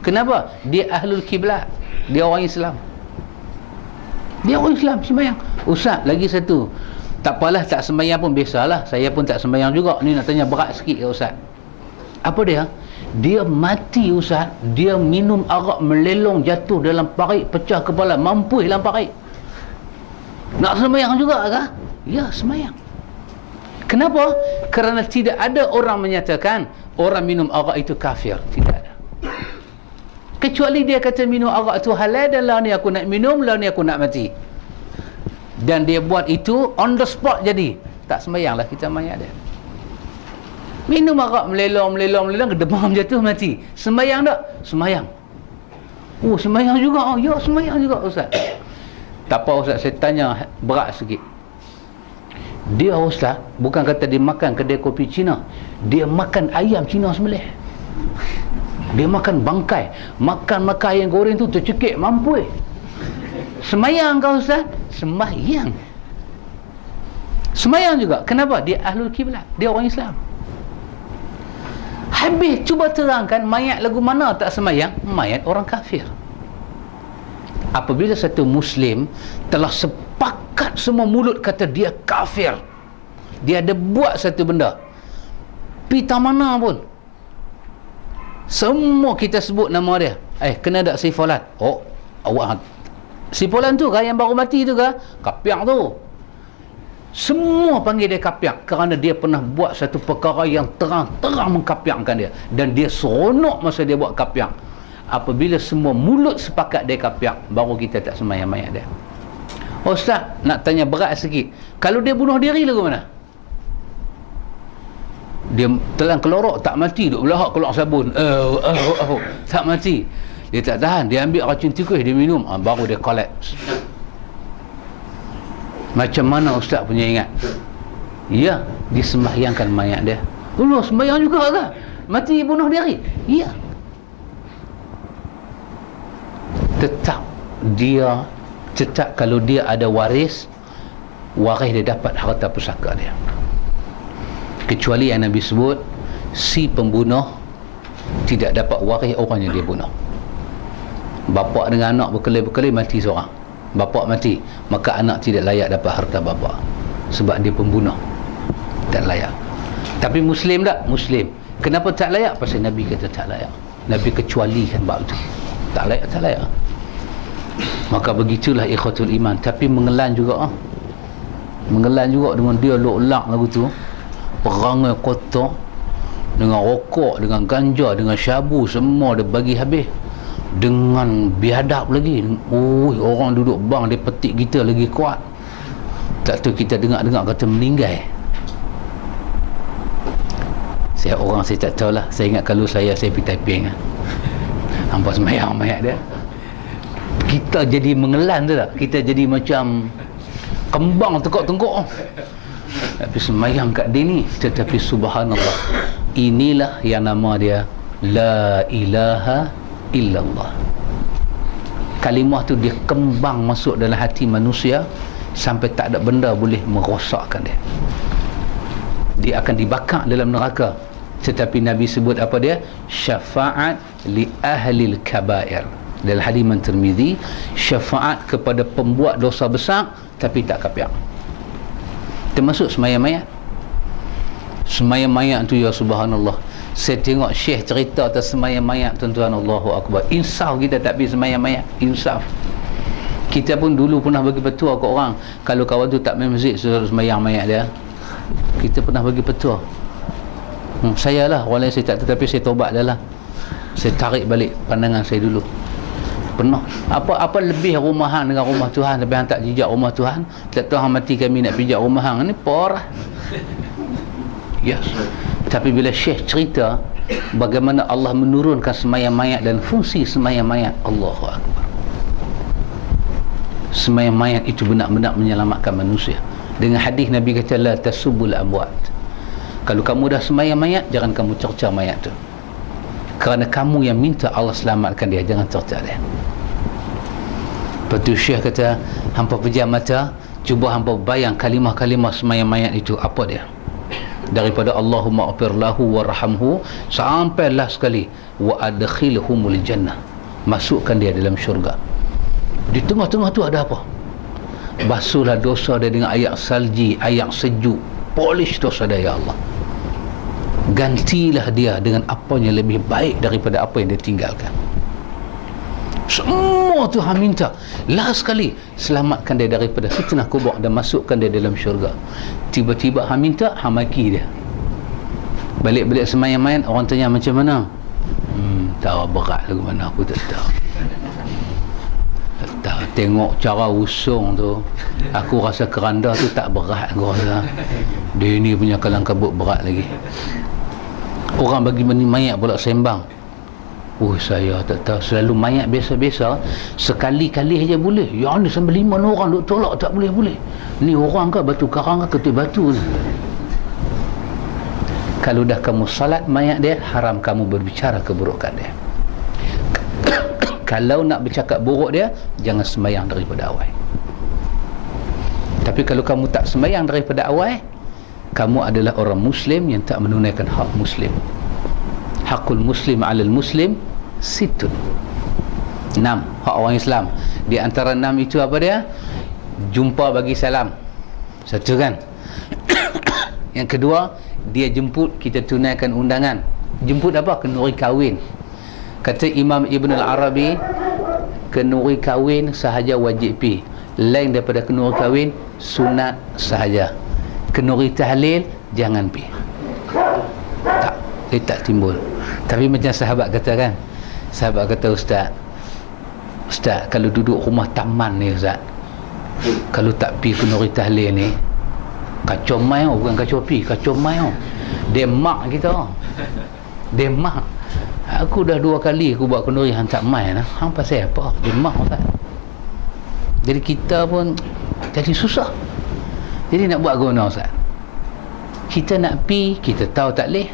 Kenapa? Dia ahlul kiblat. Dia orang Islam. Dia orang Islam, sembahyang. Ustaz, lagi satu. Tak apalah, tak sembahyang pun biasalah. Saya pun tak sembahyang juga. Ni nak tanya berat sikit ke Ustaz. Apa dia? Dia mati Ustaz. Dia minum arak melelong, jatuh dalam parit, pecah kepala, mampus dalam parit. Nak sembahyang juga ke? Ya, sembahyang. Kenapa? Kerana tidak ada orang menyatakan orang minum arak itu kafir. Tidak ada. Kecuali dia kata minum arak itu halal, dan lah ni aku nak minum, lah ni aku nak mati. Dan dia buat itu on the spot jadi. Tak sembahyanglah kita mayat dia. Minum arak melelong, demam jatuh mati. Sembahyang tak? Sembahyang. Oh, sembahyang juga. Oh, ya, sembahyang juga Ustaz. Tak apa Ustaz, saya tanya berat sikit. Dia Ustaz, bukan kata dia makan kedai kopi Cina. Dia makan ayam Cina sembelih. Dia makan bangkai. Makan ayam goreng tu tercekik, mampus. Sembahyang kau Ustaz? Sembahyang. Sembahyang juga. Kenapa? Dia ahlul kiblat. Dia orang Islam. Habis cuba terangkan mayat lagu mana tak sembahyang? Mayat orang kafir. Apabila satu Muslim telah sepakat semua mulut kata dia kafir, dia ada buat satu benda, pita mana pun, semua kita sebut nama dia, kena tak si fulan? Oh, awak si fulan tu kan yang baru mati tu kan? Kapiak tu. Semua panggil dia kapiak kerana dia pernah buat satu perkara yang terang-terang mengkapiakkan dia, dan dia seronok masa dia buat kapiak. Apabila semua mulut sepakat dia kapiak, baru kita tak sembahyang mayat dia. Ustaz, nak tanya berat sikit. Kalau dia bunuh diri lagu mana? Dia telan kelorok, tak mati, duk belahak keluar sabun. Tak mati. Dia tak tahan, dia ambil racun tikus, dia minum, baru dia collapse. Macam mana Ustaz punya ingat? Ya, disembahyangkan mayat dia. Allah, sembahyang juga ke? Mati bunuh diri? Ya. Tetap kalau dia ada waris dia dapat harta pusaka dia. Kecuali yang Nabi sebut, si pembunuh tidak dapat waris orang yang dia bunuh. Bapa dengan anak berkelahi mati seorang. Bapa mati, maka anak tidak layak dapat harta bapa sebab dia pembunuh. Tak layak. Tapi Muslim tak? Muslim. Kenapa tak layak? Pasal Nabi kata tak layak. Nabi kecualikan bab itu. Tak layak. Maka begitulah ikhwatul iman. Tapi mengelan juga dengan dia lok-lak lagu tu, perangai kotor, dengan rokok, dengan ganja, dengan syabu, semua dia bagi habis, dengan biadab lagi. Orang duduk bang, dia petik kita lagi kuat. Tak tahu kita dengar kata meninggal. Saya tak tahulah. Saya ingat kalau saya pergi Taiping, hampa semayang mayat dia, kita jadi mengelan tu tak? Kita jadi macam kembang tengkok-tengkok. Tapi semayang kat dia ni. Tetapi subhanallah, inilah yang nama dia La ilaha illallah. Kalimah tu dia kembang masuk dalam hati manusia sampai tak ada benda boleh merosakkan dia. Dia akan dibakar dalam neraka Tetapi Nabi sebut apa dia? Syafaat li ahlil kabair. Dalam hadis Tirmizi, syafaat kepada pembuat dosa besar tapi tak kafir. Termasuk sembahyang mayat. Sembahyang mayat tu, ya subhanallah, saya tengok Syekh cerita atas sembahyang mayat, tuan-tuan, Allahu akbar. Insaf kita tak pergi sembahyang mayat, insaf. Kita pun dulu pernah bagi petua ke orang, kalau kawan tu tak main masjid suruh sembahyang mayat dia. Kita pernah bagi petua. Saya lah, orang lain saya tak, tetapi saya tobat dah lah. Saya tarik balik pandangan saya dulu. Pernah. Apa lebih rumah hang dengan rumah Tuhan, tapi hang tak jejak rumah Tuhan. Tak tahu hang mati kami nak pijak rumah hang ni, porah. Yes. Tapi bila Syekh cerita bagaimana Allah menurunkan sembahyang mayat dan fungsi sembahyang mayat, Allahu akbar. Sembahyang mayat itu benar-benar menyelamatkan manusia. Dengan hadis Nabi kata, la tasubul amwat. Kalau kamu dah sembahyang mayat, jangan kamu cerca mayat tu. Kerana kamu yang minta Allah selamatkan dia, jangan cerca dia. Lepas tu Syekh kata, hampa pejam mata, cuba hampa bayang kalimah-kalimah sembahyang mayat itu, apa dia? Daripada Allahumma ghfir lahu warhamhu sampai last sekali wa adkhilhumul jannah, masukkan dia dalam syurga. Di tengah-tengah tu ada apa? Basuhlah dosa dia dengan air salji, air sejuk, polish dosa dia, ya Allah. Gantilah dia dengan apa yang lebih baik daripada apa yang dia tinggalkan. Semua tu hang minta. Last sekali, selamatkan dia daripada fitnah kubur dan masukkan dia dalam syurga. Tiba-tiba hang minta, hang maki dia. Balik-balik sembahyang mayat, orang tanya macam mana? Tahu berat lagu mana, aku tak tahu. Tak tengok cara usung tu, aku rasa keranda tu tak berat, aku rasa. Dia ni punya kalang kabut berat lagi. Orang bagi mani mayat pula sembang. Saya tak tahu. Selalu mayat biasa-biasa, sekali-kali aja boleh. Yang ni sampai 5 orang duk tolak, tak boleh-boleh. Ni orang ke batu karang ke ketik batu ni. Kalau dah kamu salat mayat dia, haram kamu berbicara keburukan dia. Kalau nak bercakap buruk dia, jangan sembahyang daripada awal. Tapi kalau kamu tak sembahyang daripada awal, kamu adalah orang Muslim yang tak menunaikan hak Muslim. Hakul Muslim alal Muslim situn. 6, hak orang Islam. Di antara 6 itu apa dia? Jumpa bagi salam. Satu kan? Yang kedua, dia jemput, kita tunaikan undangan. Jemput apa? Kenduri kahwin. Kata Imam Ibn Al-Arabi, kenduri kahwin sahaja wajib pi. Lain daripada kenduri kahwin, sunat sahaja. Kenduri tahlil, jangan pi. Tak, dia tak timbul. Tapi macam sahabat kata kan, sahabat kata, Ustaz, kalau duduk rumah taman ni Ustaz, kalau tak pi kenduri tahlil ni, kacau mai, bukan kacau pi, kacau mai. Dia mak kita. Dia mak. Aku dah 2 kali aku buat kenduri, hang tak mai lah. Hang pasal apa? Dia mak Ustaz. Jadi kita pun jadi susah. Jadi nak buat guna Ustaz. Kita nak pi, kita tahu tak leh.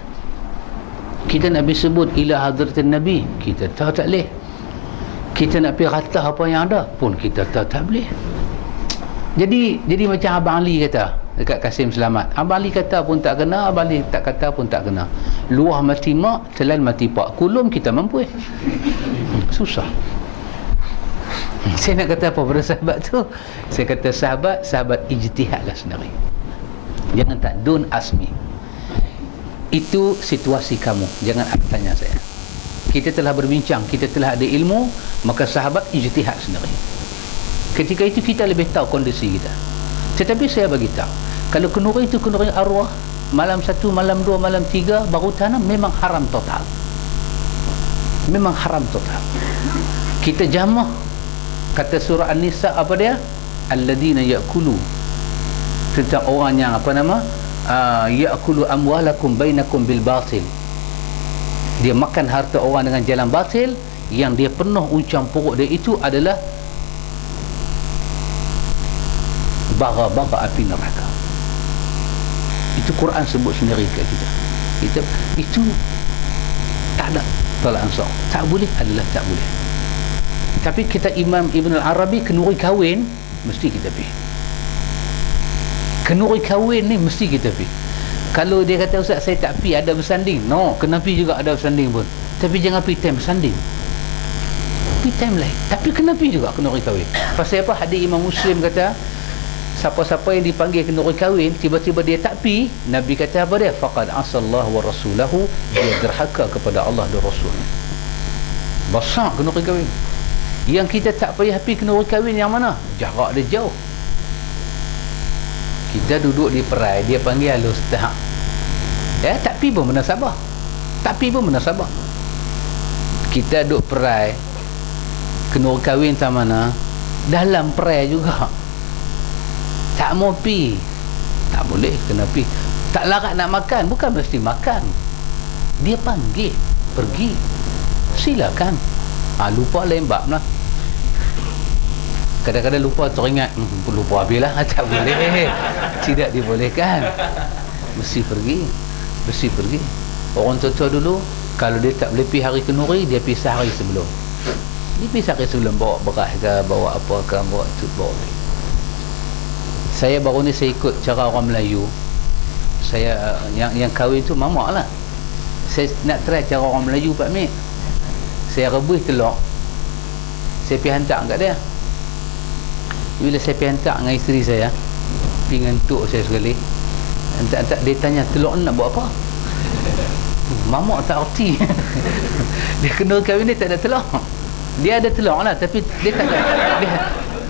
Kita nak pergi sebut ila hadratin Nabi, kita tahu tak leh. Kita nak pergi ratah apa yang ada pun kita tahu tak boleh. Jadi macam Abang Ali kata dekat Kasim Selamat, Abang Ali kata pun tak kena, Abang Ali tak kata pun tak kena. Luah mati mak, telan mati pak. Kulum kita mampu. Susah. Saya nak kata apa pada sahabat tu? Saya kata sahabat ijtihadlah sendiri. Jangan tak, don't ask me. Itu situasi kamu, jangan tanya saya. Kita telah berbincang, kita telah ada ilmu, maka sahabat ijtihad sendiri. Ketika itu kita lebih tahu kondisi kita. Tetapi saya bagi tahu, kalau kenduri itu kenduri arwah, malam 1, malam 2, malam 3 baru tanam, memang haram total. Memang haram total. Kita jamah, kata surah An-Nisa apa dia? Alladina ya'kulu, tentang orang yang apa nama? Ya'kulu amwalakum bainakum bil batil. Dia makan harta orang dengan jalan batil, yang dia penuh uncang pokok dia itu adalah bara-bara api neraka. Itu Quran sebut sendiri kat kita. Itu tak ada tolak ansur. Tak boleh adalah tak boleh. Tapi kita Imam Ibn Al-Arabi, kenduri kahwin mesti kita pergi. Kenduri kahwin ni mesti kita pergi. Kalau dia kata, Ustaz saya tak pi, ada bersanding. No, kena pi juga ada bersanding pun. Tapi jangan pi time bersanding. Pi time lain. Tapi kena pi juga kenduri kahwin. Pasal apa? Hadis Imam Muslim kata, siapa-siapa yang dipanggil kenduri kahwin, tiba-tiba dia tak pi, Nabi kata apa dia? Faqad asallahu wa rasulahu, dia derhaka kepada Allah dan Rasulnya. Besar kenduri kahwin. Yang kita tak payah pi kenduri kahwin yang mana? Jarak dia jauh. Kita duduk di perai, dia panggil al-ustaz. Tak pi pun munasabah. Tak pi pun munasabah. Kita duduk perai, kenduri kahwin tak mana? Dalam perai juga. Tak mau pi, tak boleh, kena pi. Tak larat nak makan, bukan mesti makan. Dia panggil, pergi, silakan. Lupa lain bab lah. Kadang-kadang lupa teringat, lupa habis lah. Tak boleh, tidak dibolehkan. Mesti pergi, mesti pergi. Orang tua-tua dulu, kalau dia tak boleh pergi hari kenduri, dia pergi sehari sebelum. Dia pergi sehari sebelum, bawa beras ke, bawa apa ke, bawa tu, bawa ni. Saya baru ni saya ikut cara orang Melayu. Saya yang kahwin tu mamak lah. Saya nak try cara orang Melayu Pak Mek. Saya rebus telur, saya pergi hantar kat dia. Bila saya pergi hantar dengan isteri saya, pergi ngantuk saya sekali, hantar, dia tanya, telur nak buat apa? Mamak tak erti. Dia kena kahwin dia tak ada telur. Dia ada telur lah, tapi dia tak ada.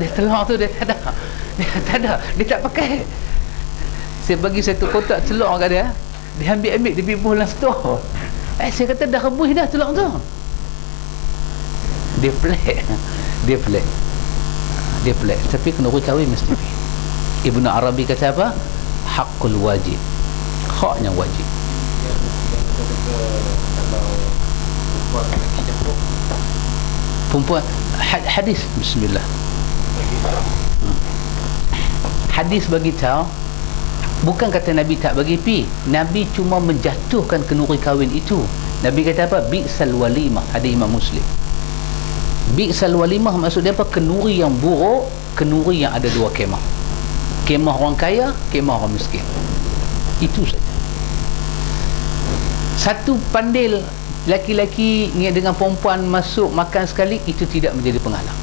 Dia telur tu dia tak ada. Dia tak pakai. Saya bagi satu kotak telur kat dia, dia ambil, dia pergi pulang stor. Saya kata dah rebus dah telur tu. Dia pelik. Tapi kenduri kahwin mesti pergi. Ibnu Arabi kata apa? Haqqul wajib, haknya wajib. Perempuan, hadis, bismillah. Hadis bagi tahu, bukan kata Nabi tak bagi pi, Nabi cuma menjatuhkan kenduri kahwin itu. Nabi kata apa? Bi'sal walimah, hadis Imam Muslim. Bi'sal walimah maksud dia apa? Kenduri yang buruk, kenduri yang ada dua kemah. Kemah orang kaya, kemah orang miskin. Itu saja. Satu pandil laki-laki dengan perempuan masuk makan sekali, itu tidak menjadi penghalang.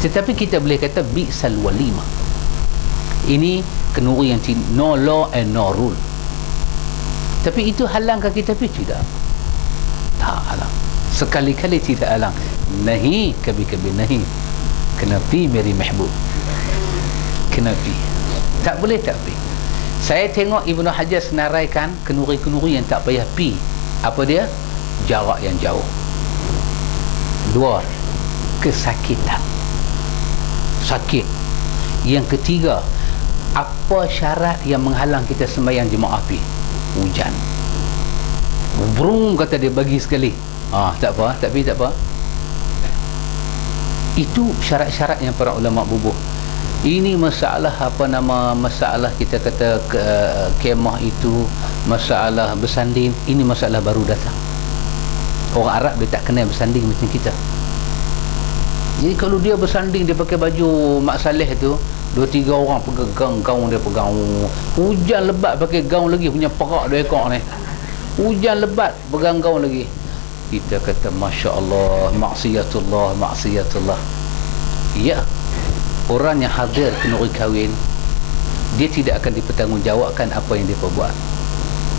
Tetapi kita boleh kata bi'sal walimah. Ini kenduri yang no law and no rule. Tapi itu halangkah kita pergi? Tidak. Tak halang. Sekali-kali tidak halang. Nahi, kabi-kabi nahi. Kena pi meri mahbub. Kena pi. Tak boleh tak pi. Saya tengok Ibnu Hajar senaraikan kenduri-kenduri yang tak payah pi. Apa dia? Jarak yang jauh. Dua, kesakitan. Sakit. Yang ketiga, apa syarat yang menghalang kita sembahyang jemaah pi? Hujan. Brung kata dia bagi sekali. Tak apa, tapi tak apa. Itu syarat-syarat yang para ulama bubuh. Ini masalah masalah kita kata kemah itu, masalah bersanding, ini masalah baru datang. Orang Arab dia tak kenal bersanding macam kita. Jadi kalau dia bersanding, dia pakai baju Mak Saleh tu, 2-3 orang pegang gaun dia pegang. Hujan lebat pakai gaun lagi, punya perak 2 ekor ni. Hujan lebat pegang gaun lagi. Kita kata Masya Allah, maksiatullah. Ya, orang yang hadir kenduri kahwin, dia tidak akan dipertanggungjawabkan apa yang dia perbuat.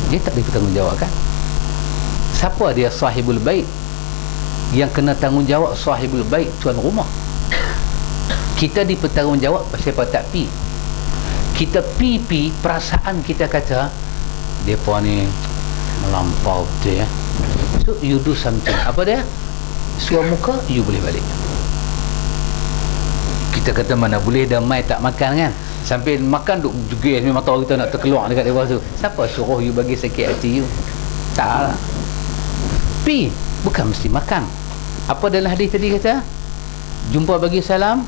Dia tak dipertanggungjawabkan. Siapa dia? Sahibul bait. Yang kena tanggungjawab sahibul bait, tuan rumah. Kita dipertanggungjawab pasal apa tak pi. Kita pi perasaan kita kata depa ni melampau betul ya. So you do something. Apa dia? Suar muka, you boleh balik. Kita kata mana boleh damai tak makan kan? Sampai makan duk jugis mata kita nak terkeluar dekat bawah tu. Siapa suruh you bagi sakit hati you? Tak lah. Pi, bukan mesti makan. Apa dalam hadis tadi kata? Jumpa bagi salam,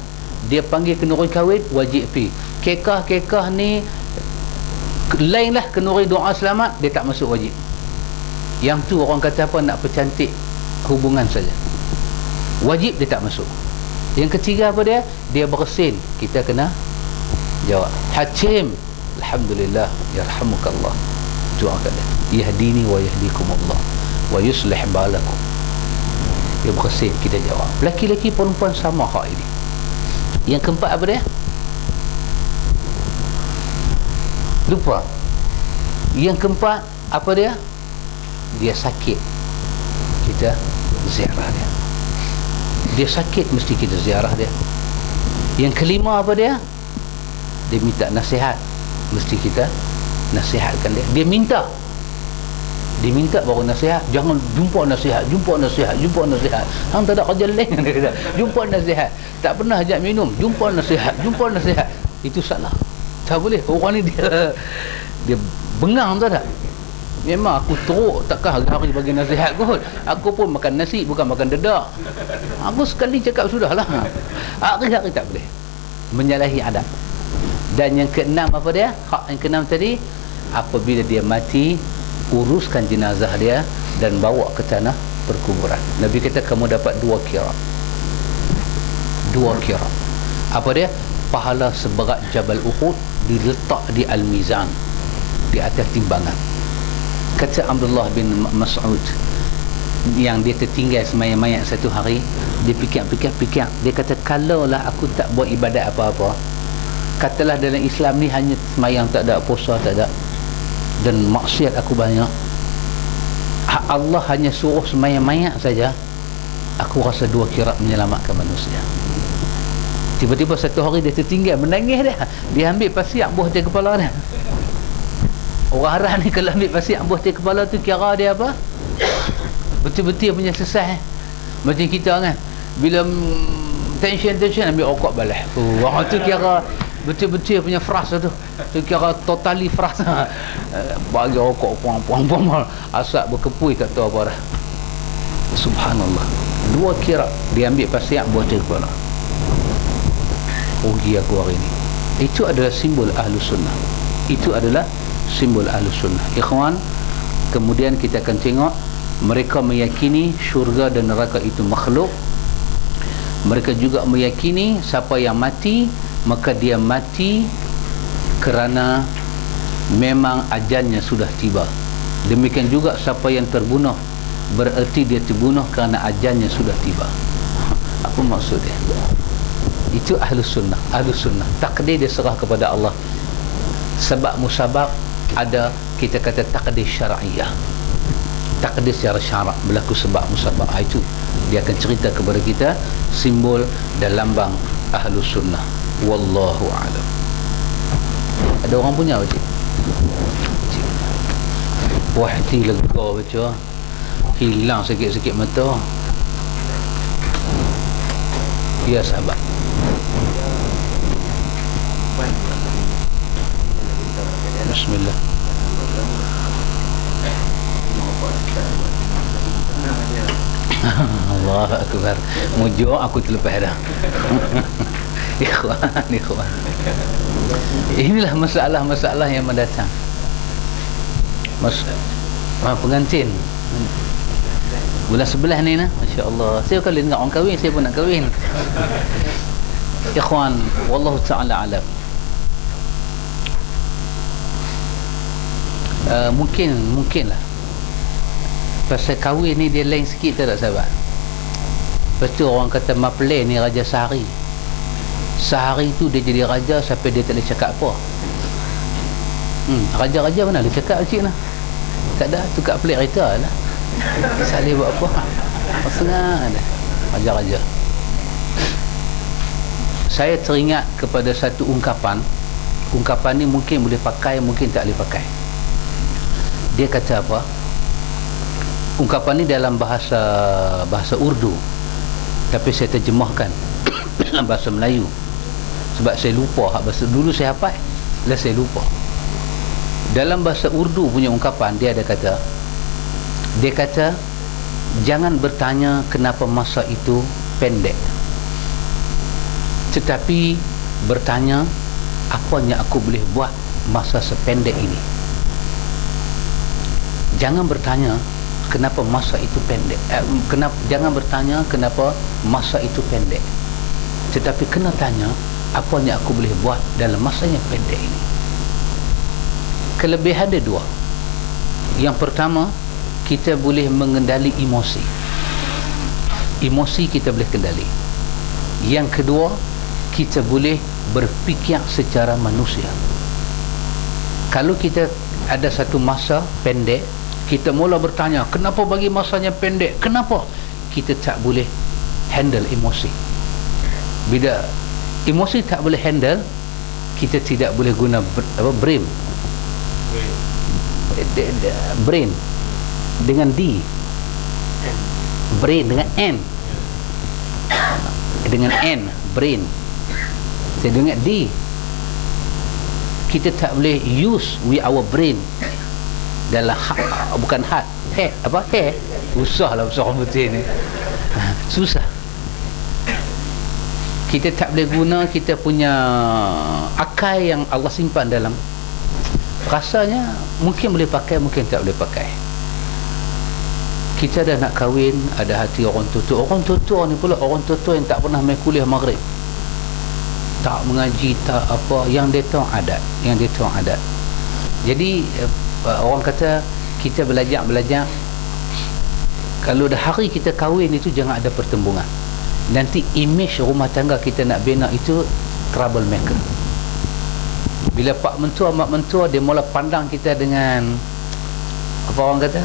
dia panggil kenduri kahwin, wajib pi. Kekah ni lainlah kenduri doa selamat, dia tak masuk wajib. Yang tu orang kata apa, nak percantik hubungan saja. Wajib dia tak masuk. Yang ketiga apa dia? Dia bersin, kita kena jawab. Hakim, alhamdulillah, yarhamukallah. Doakan dia, yahdini wa yahdikumullah wa yuslih balakum. Dia bersin, kita jawab. Laki-laki perempuan sama hak ini. Yang keempat apa dia? Lupa. Yang keempat apa dia? Dia sakit, kita ziarah dia. Dia sakit, mesti kita ziarah dia. Yang kelima apa dia? Dia minta nasihat, mesti kita nasihatkan dia. Dia minta baru nasihat. Jangan jumpa nasihat. Hang tak ada kerja lain, dia kata. Jumpa nasihat, tak pernah ajak minum, jumpa nasihat. Itu salah, tak boleh. Orang ni dia bengang, tak? Memang aku teruk, takkan hari-hari bagi nasihat kot. Aku pun makan nasi, bukan makan dedak. Aku sekali cakap sudahlah. Hari-hari tak boleh, menyalahi adab. Dan yang keenam apa dia? Hak yang keenam tadi, apabila dia mati, uruskan jenazah dia dan bawa ke tanah perkuburan. Nabi kata kamu dapat 2 kira. Apa dia? Pahala seberat Jabal Uhud diletak di Al-Mizan, di atas timbangan. Kata Abdullah bin Mas'ud, yang dia tertinggal semayang mayat satu hari, dia fikir. Dia kata, kalaulah aku tak buat ibadat apa-apa, katalah dalam Islam ni hanya semayang tak ada, puasa tak ada, dan maksiat aku banyak, Allah hanya suruh semayang mayat saja, aku rasa 2 kira menyelamatkan manusia. Tiba-tiba satu hari dia tertinggal, menangis dia ambil pasir buah di kepala dia. Orang Arab ni kalau ambil pasir buah di kepala tu, kira dia apa? Betul-betul punya sesat. Macam kita kan, bila tension ambil rokok balas. Orang tu kira betul-betul punya fras tu kira totally fras. Bagi rokok puang asap berkepui, tak tahu apa dah. Subhanallah, 2 kira dia ambil pasir buah di kepala. Rugi aku hari ini. Itu adalah simbol Ahlus Sunnah. Ikhwan, kemudian kita akan tengok mereka meyakini syurga dan neraka itu makhluk. Mereka juga meyakini siapa yang mati, maka dia mati kerana memang ajalnya sudah tiba. Demikian juga siapa yang terbunuh, bererti dia terbunuh kerana ajalnya sudah tiba. Apa maksud dia? Itu Ahlus Sunnah. Takdir dia serah kepada Allah. Sebab musabab ada, kita kata takdir syar'iyah. Takdir secara syarak berlaku sebab musabab. Itu dia akan cerita kepada kita simbol dan lambang Ahlus Sunnah. Wallahu a'lam. Ada orang punya baca? Wah, hati lega baca. Hilang sikit-sikit mata. Ya sahabat. Bismillah. Allah Akbar. Mujur aku terlepas dah. Ikhwan. Inilah masalah-masalah yang mendatang. Pengantin bulan 11 ni nah, masya-Allah. Saya kalau dengar orang kahwin, saya pun nak kahwin. Ikhwan, wallahu taala alam. Mungkinlah pasal kahwin ni dia lain sikit, tak sahabat. Lepas tu orang kata Maplay ni raja sehari. Sehari tu dia jadi raja sampai dia tak boleh cakap apa. Raja-raja mana dia cakap cik lah. Tak ada, tukar pelik kereta lah. Salih buat apa? Setengah ada raja-raja. Saya teringat kepada satu ungkapan. Ungkapan ni mungkin boleh pakai, mungkin tak boleh pakai. Dia kata apa? Ungkapan ni dalam bahasa Urdu, tapi saya terjemahkan dalam bahasa Melayu sebab saya lupa bahasa dulu saya hafal, lah saya lupa. Dalam bahasa Urdu punya ungkapan dia kata jangan bertanya kenapa masa itu pendek, tetapi bertanya apa yang aku boleh buat masa sependek ini. Jangan bertanya kenapa masa itu pendek. Jangan bertanya kenapa masa itu pendek, tetapi kena tanya apa yang aku boleh buat dalam masa yang pendek ini. Kelebihan dia dua. Yang pertama, kita boleh mengendali emosi. Emosi kita boleh kendali. Yang kedua, kita boleh berfikir secara manusia. Kalau kita ada satu masa pendek, kita mula bertanya, kenapa bagi masanya pendek? Kenapa? Kita tak boleh handle emosi. Bila emosi tak boleh handle, kita tidak boleh guna brain dengan D, brain dengan N, dengan N, brain. Saya dengar D. Kita tak boleh use with our brain dalam bukan heart, head, apa hair. Susah lah bahasa orang putih ni. Susah. Kita tak boleh guna kita punya akal yang Allah simpan dalam. Rasanya mungkin boleh pakai, mungkin tak boleh pakai. Kita dah nak kahwin, ada hati orang tua. Orang tua ni pula orang tua yang tak pernah main kuliah maghrib, tak mengaji, tak apa, yang dia tahu adat, yang dia tahu adat. Jadi orang kata kita belajar. Kalau dah hari kita kahwin itu jangan ada pertembungan. Nanti image rumah tangga kita nak bina itu troublemaker. Bila pak mentua, mak mentua, dia mula pandang kita dengan apa orang kata,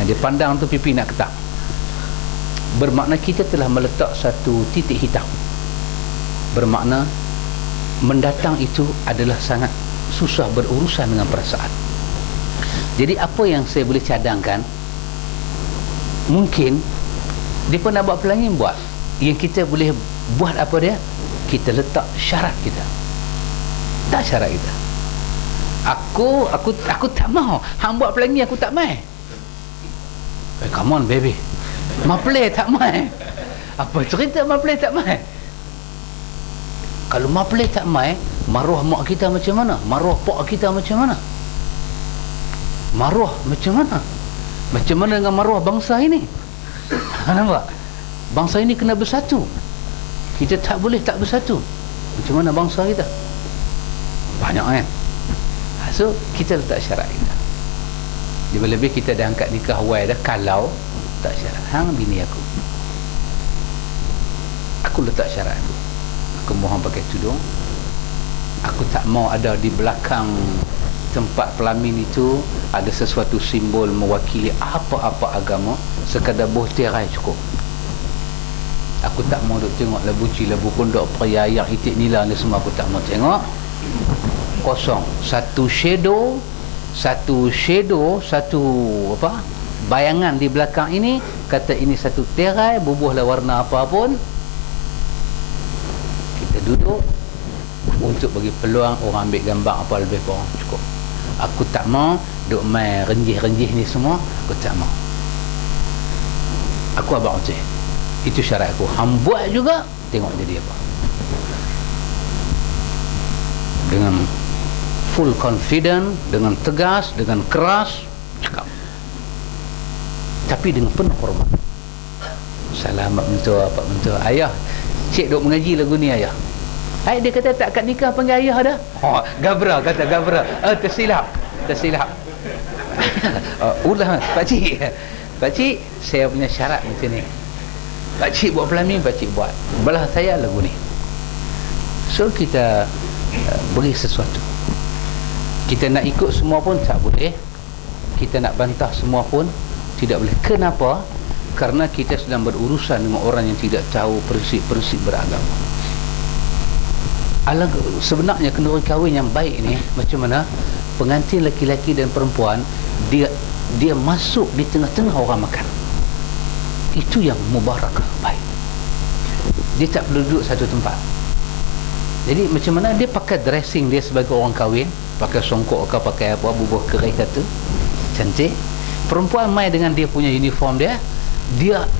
yang dia pandang tu pipi nak ketak, bermakna kita telah meletak satu titik hitam. Bermakna mendatang itu adalah sangat susah berurusan dengan perasaan. Jadi apa yang saya boleh cadangkan, mungkin dia pun nak buat pelangi, buat. Yang kita boleh buat apa dia, kita letak syarat kita. Tak syarat kita. Aku tak mau. Hang buat pelangi aku tak mai. Come on baby. Maple tak mai. Apa cerita maple tak mai? Kalau maple tak mai, maruah mak kita macam mana? Maruah pak kita macam mana? Maruah macam mana? Macam mana dengan maruah bangsa ini? Nampak? Bangsa ini kena bersatu. Kita tak boleh tak bersatu. Macam mana bangsa kita? Banyak kan? So kita letak syarat kita. Lebih-lebih kita dah angkat nikah awal dah. Kalau tak syarat, hang bini aku letak syarat aku mohon pakai tudung. Aku tak mau ada di belakang tempat pelamin itu ada sesuatu simbol mewakili apa-apa agama. Sekadar buh tirai cukup. Aku tak mau duk tengok labu ci, labu kondok, periayak, itik nila ni semua aku tak mau tengok. Kosong. Satu shadow, satu apa, bayangan di belakang ini, kata ini satu tirai, bubuhlah warna apapun, kita duduk untuk bagi peluang orang ambil gambar apa lebih kurang cukup. Aku tak mau duk main renjih-renjih ni semua, aku tak mau. Aku abang Uceh, itu syarat aku. Hang buat juga, tengok jadi apa. Dengan full confident, dengan tegas, dengan keras, cakap. Tapi dengan penuh hormat. Selamat mentua, pak mentua. Ayah, cik duk mengaji lagu ni ayah. Dia kata tak kat nikah panggil ayah dah. Gabra, kata gabra. Tersilap. Ulah pakcik, saya punya syarat macam ni. Pakcik buat pelamin, pakcik buat. Belah saya lagu ni. So kita beri sesuatu. Kita nak ikut semua pun tak boleh. Kita nak bantah semua pun tidak boleh. Kenapa? Karena kita sedang berurusan dengan orang yang tidak tahu prinsip-prinsip beragama. Sebenarnya kenduri kahwin yang baik ni macam mana? Pengantin lelaki-lelaki dan perempuan, dia masuk di tengah-tengah orang makan. Itu yang mubarakah, baik. Dia tak perlu duduk satu tempat. Jadi macam mana dia pakai dressing dia sebagai orang kahwin, pakai songkok ke pakai apa, bubuh kerai kata, cantik. Perempuan mai dengan dia punya uniform dia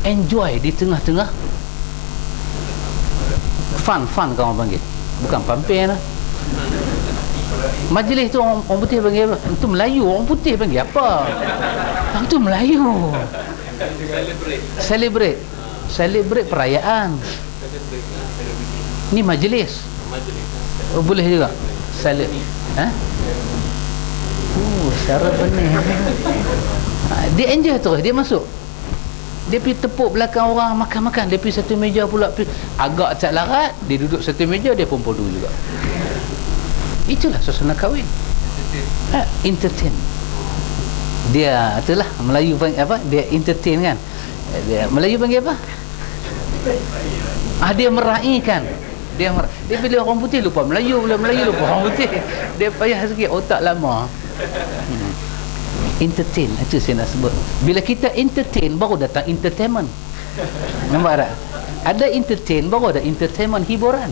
enjoy di tengah-tengah. Fun kamu panggil, bukan pampir lah. Majlis tu orang putih panggil itu Melayu, orang putih panggil apa? Itu Melayu. Celebrate perayaan. Ni majlis. Boleh juga. Sarah benih. Dia enjoy terus, dia masuk. Dia pergi tepuk belakang orang makan-makan, dia pergi satu meja pula, agak tak larat, dia duduk satu meja, dia pun podu juga. Itulah suasana kahwin. Entertain. Dia itulah Melayu panggil apa? Dia entertain kan. Melayu panggil apa? Dia meraihkan. Dia bila orang putih lupa Melayu, bila Melayu lupa orang putih. Dia payah sikit otak lama. Entertain, itu saya nak sebut. Bila kita entertain, baru datang entertainment. Nampak tak? Ada entertain, baru ada entertainment, hiburan.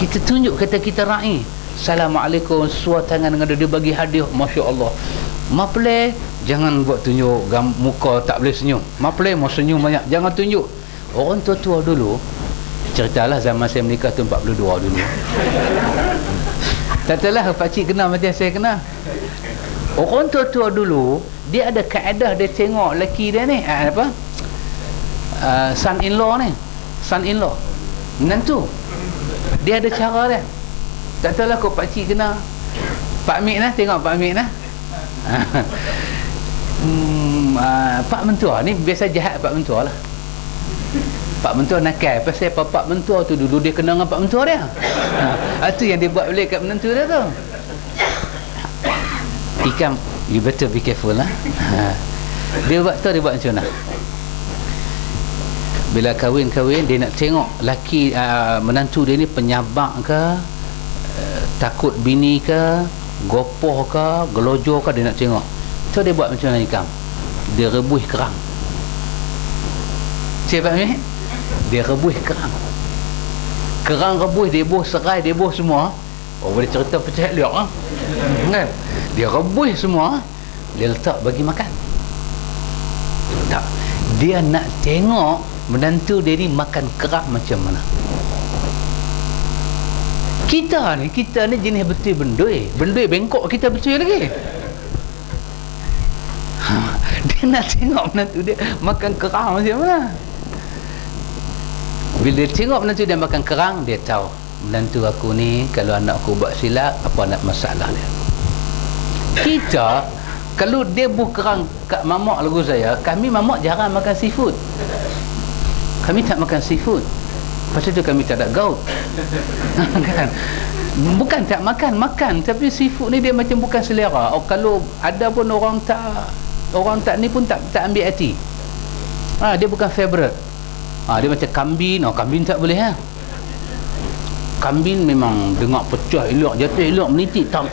Kita tunjuk kata kita raih. Assalamualaikum, suar tangan dengan dia bagi hadiah, Masya Allah. Maple, jangan buat tunjuk muka tak boleh senyum. Maple, mau senyum banyak, jangan tunjuk. Orang tua-tua dulu, ceritalah zaman saya menikah tu 42 dulu. Tak tahulah pakcik kenal macam saya kenal. Orang tua-tua dulu, dia ada kaedah, dia tengok lelaki dia ni, son-in-law ni, son-in-law, menantu, dia ada cara dia. Tak tahulah kau pakcik kenal Pak Mik lah, tengok Pak Mik lah. Pak Mentua ni biasa jahat Pak Mentua lah. Pak Mentua nakal, pasal Pak Mentua tu dulu dia kenal dengan Pak Mentua dia. Itu yang dia buat balik kat menantu dia tu. Ikam, you better be careful lah. Dia buat macam mana? Bila kahwin-kahwin, dia nak tengok laki menantu dia ni penyabak ke, takut bini ke, gopoh ke, gelojoh ke, dia nak tengok. So dia buat macam mana Ikam? Dia rebuih kerang. Siapa ni? Dia rebuih kerang. Kerang rebuih, dia buh serai, dia buh semua. Oh, boleh cerita pecah liok lah. Kan? Dia rebuih semua, dia letak bagi makan. Tak. Dia nak tengok menantu dia ni makan kerang macam mana. Kita ni jenis betul bendui. Bendui bengkok kita betul lagi. Dia nak tengok menantu dia makan kerang macam mana. Bila dia tengok menantu dia makan kerang, dia tahu menantu aku ni kalau anak aku buat silap, apa nak masalah dia. Kita, kalau dia buh kerang kat mamak lagu saya, kami mamak jarang makan seafood. Kami tak makan seafood. Pasal tu kami tak ada gout. Kan? Bukan tak makan, tapi seafood ni dia macam bukan selera. Kalau ada pun orang tak ni pun tak ambil hati. Dia bukan favorite. Dia macam kambing. Kambing tak boleh ha. Kambing memang dengar pecah elok, jatuh elok, menitik tam.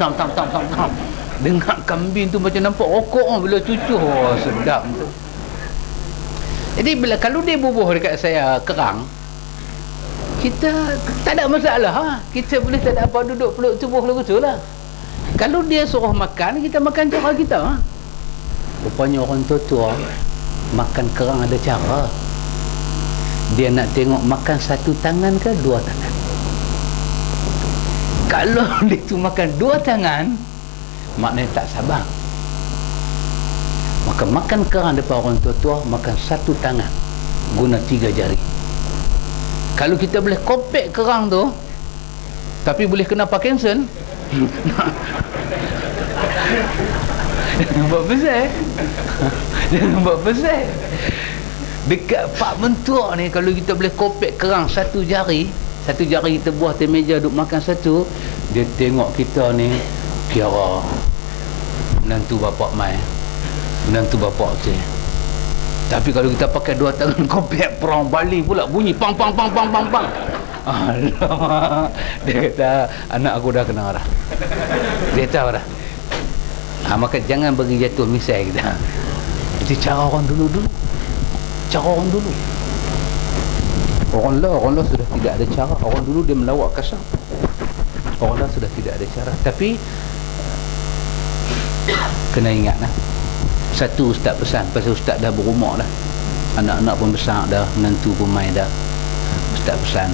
Dengar kambing tu macam nampak rokok bila cucuh. Sedap tu. Jadi kalau dia bubuh dekat saya kerang, kita tak ada masalah ha. Kita boleh tak ada apa, duduk peluk tubuh lagu tu lah. Kalau dia suruh makan, kita makan cara kita ha. Rupanya orang tua makan kerang ada cara. Dia nak tengok makan satu tangan ke dua tangan. Kalau dia tu makan dua tangan, maknanya tak sabar. Maka makan kerang depan orang tua-tua, makan satu tangan, guna 3 jari. Kalau kita boleh kopek kerang tu, tapi boleh kena Parkinson, jangan buat besar. Jangan buat besar. Dekat Pak Mentua ni, kalau kita boleh kopek kerang satu jari kita buah atas meja duduk makan satu, dia tengok kita ni kira menantu bapak mai, menantu bapak tu. Tapi kalau kita pakai 2 tangan kopek perang baling pula, bunyi pang. Alamak. Dia kata anak aku dah kena dah. Dia tahu dah. Maka jangan bagi jatuh misai kita. Itu cara orang dulu. Cara orang dulu. Orang lah sudah tidak ada cara. Orang dulu dia melawak kasar. Orang lah sudah tidak ada cara. Tapi kena ingat lah. Satu ustaz pesan, pasal ustaz dah berumur dah, anak-anak pun besar dah, menantu pun main dah. Ustaz pesan,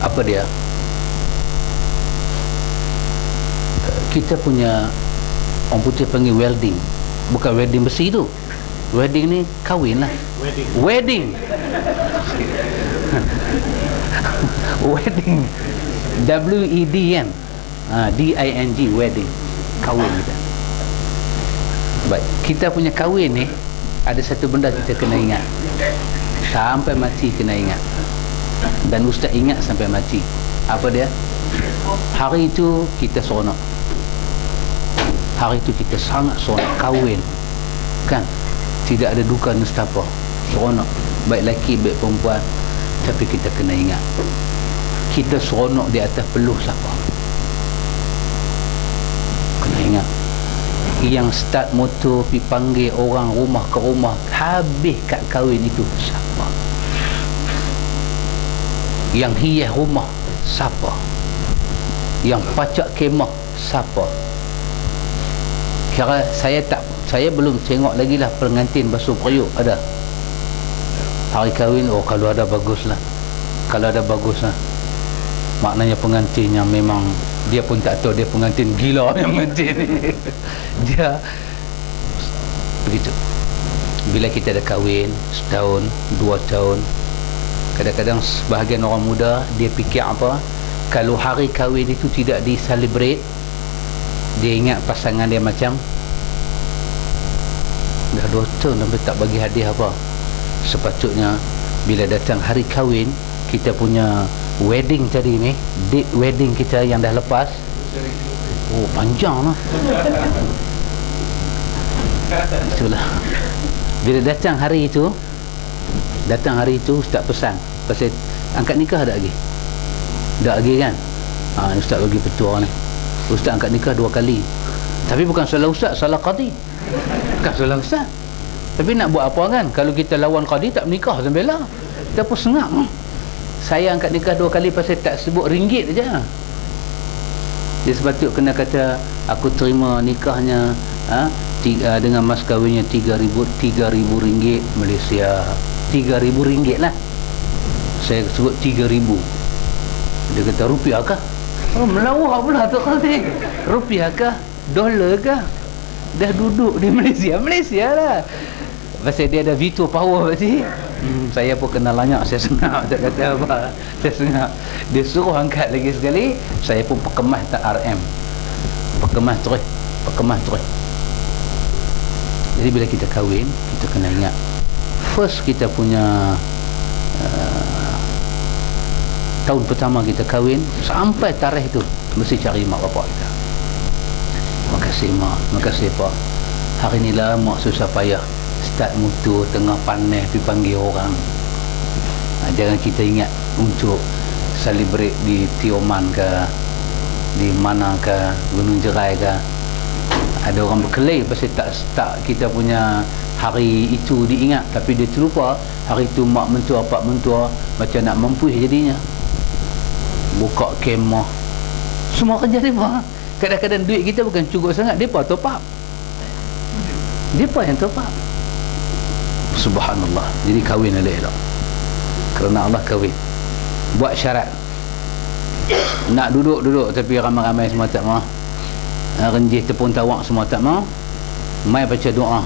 apa dia, kita punya, orang putih panggil welding. Bukan wedding besi tu. Wedding ni kahwin lah. Wedding. Wedding. W-E-D kan. DING, wedding, kahwin kita. Baik, kita punya kahwin ni ada satu benda kita kena ingat, sampai mati kena ingat, dan ustaz ingat sampai mati. Apa dia? Hari itu kita seronok, hari itu kita sangat seronok kahwin, kan? Tidak ada duka nestapa, seronok, baik lelaki baik perempuan. Tapi kita kena ingat, kita seronok di atas peluh siapa? Kena ingat, yang start motor pergi panggil orang rumah ke rumah habis kat kahwin itu siapa? Yang hias rumah siapa? Yang pacak kemah siapa? Kira saya belum tengok lagi lah pengantin basuh periuk ada. Hari kahwin, kalau ada baguslah. Kalau ada baguslah. Maknanya pengantinnya memang dia pun tak tahu dia pengantin gila yang pengantin ni. Dia begitu. Bila kita dah kahwin setahun, 2 tahun, kadang-kadang sebahagian orang muda dia fikir apa? Kalau hari kahwin itu tidak diselebrate, dia ingat pasangan dia macam dah 2 tahun sampai tak bagi hadiah apa. Sepatutnya bila datang hari kahwin, kita punya wedding tadi ni, date wedding kita yang dah lepas, panjang lah. Itulah. Bila datang hari itu ustaz pesan pasal angkat nikah tak lagi? Tak lagi kan? Ustaz bagi petua ni, ustaz angkat nikah 2 kali. Tapi bukan salah ustaz, salah qadi. Bukan salah ustaz. Tapi nak buat apa kan? Kalau kita lawan qadi tak menikah sampai lah. Kita pun sengak. Saya angkat nikah 2 kali pasal tak sebut ringgit aja. Dia sepatut kena kata aku terima nikahnya dengan mas kahwinnya 3,000 ringgit Malaysia. 3,000 ringgit lah. Saya sebut 3,000. Dia kata rupiah kah? Melawak pula tu qadi. Rupiah kah? Dolar kah? Dah duduk di Malaysia lah. Pasal dia ada veto power pasti. Saya pun kena lanyak, saya sengak, tak kata apa. Saya sengak. Dia suruh angkat lagi sekali, saya pun perkemas tak RM. Perkemas terus. Jadi bila kita kahwin, kita kena ingat, first kita punya tahun pertama kita kahwin, sampai tarikh tu mesti cari mak bapak kita. Terima kasih mak, terima kasih pak. Hari ni lah mak susah payah start motor tengah panas pergi panggil orang. Jangan kita ingat untuk celebrate di Tioman ke, di mana ke, Gunung Jerai ke. Ada orang berkelahi pasal tak kita punya hari itu diingat, tapi dia terlupa hari itu mak mentua pak mentua macam nak mampu jadinya. Buka kemah, semua kerja mereka. Kadang-kadang duit kita bukan cukup sangat, mereka top up. Mereka yang top up. Subhanallah. Jadi kahwin elok-elok, kerana Allah kahwin. Buat syarat, nak duduk tapi ramai-ramai semua tak mau, renjih tepung tawak semua tak mau, mai baca doa,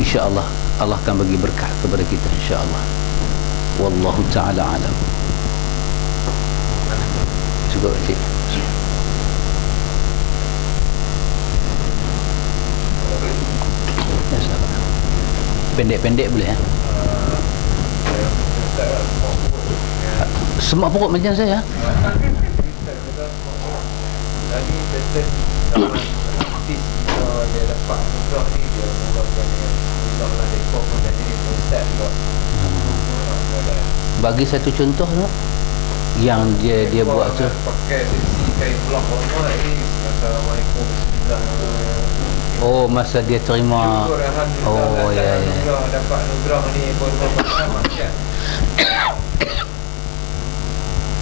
insya-Allah Allah akan bagi berkat kepada kita, insya-Allah. Wallahu ta'ala alam. Cukup cik. Ya, sabar. Pendek-pendek boleh ya? Semak perut macam saya. Lagi betul artis dia dapat mudah ni, dia mulakan dengan lah dekor pun jadi ustaz juga. Bagi satu contoh tu yang dia buat tu, pakai sesi kain blok warna ni, assalamualaikum bismillah. oh masa dia terima. Oh ya ya. Dapat anugerah ni pun macam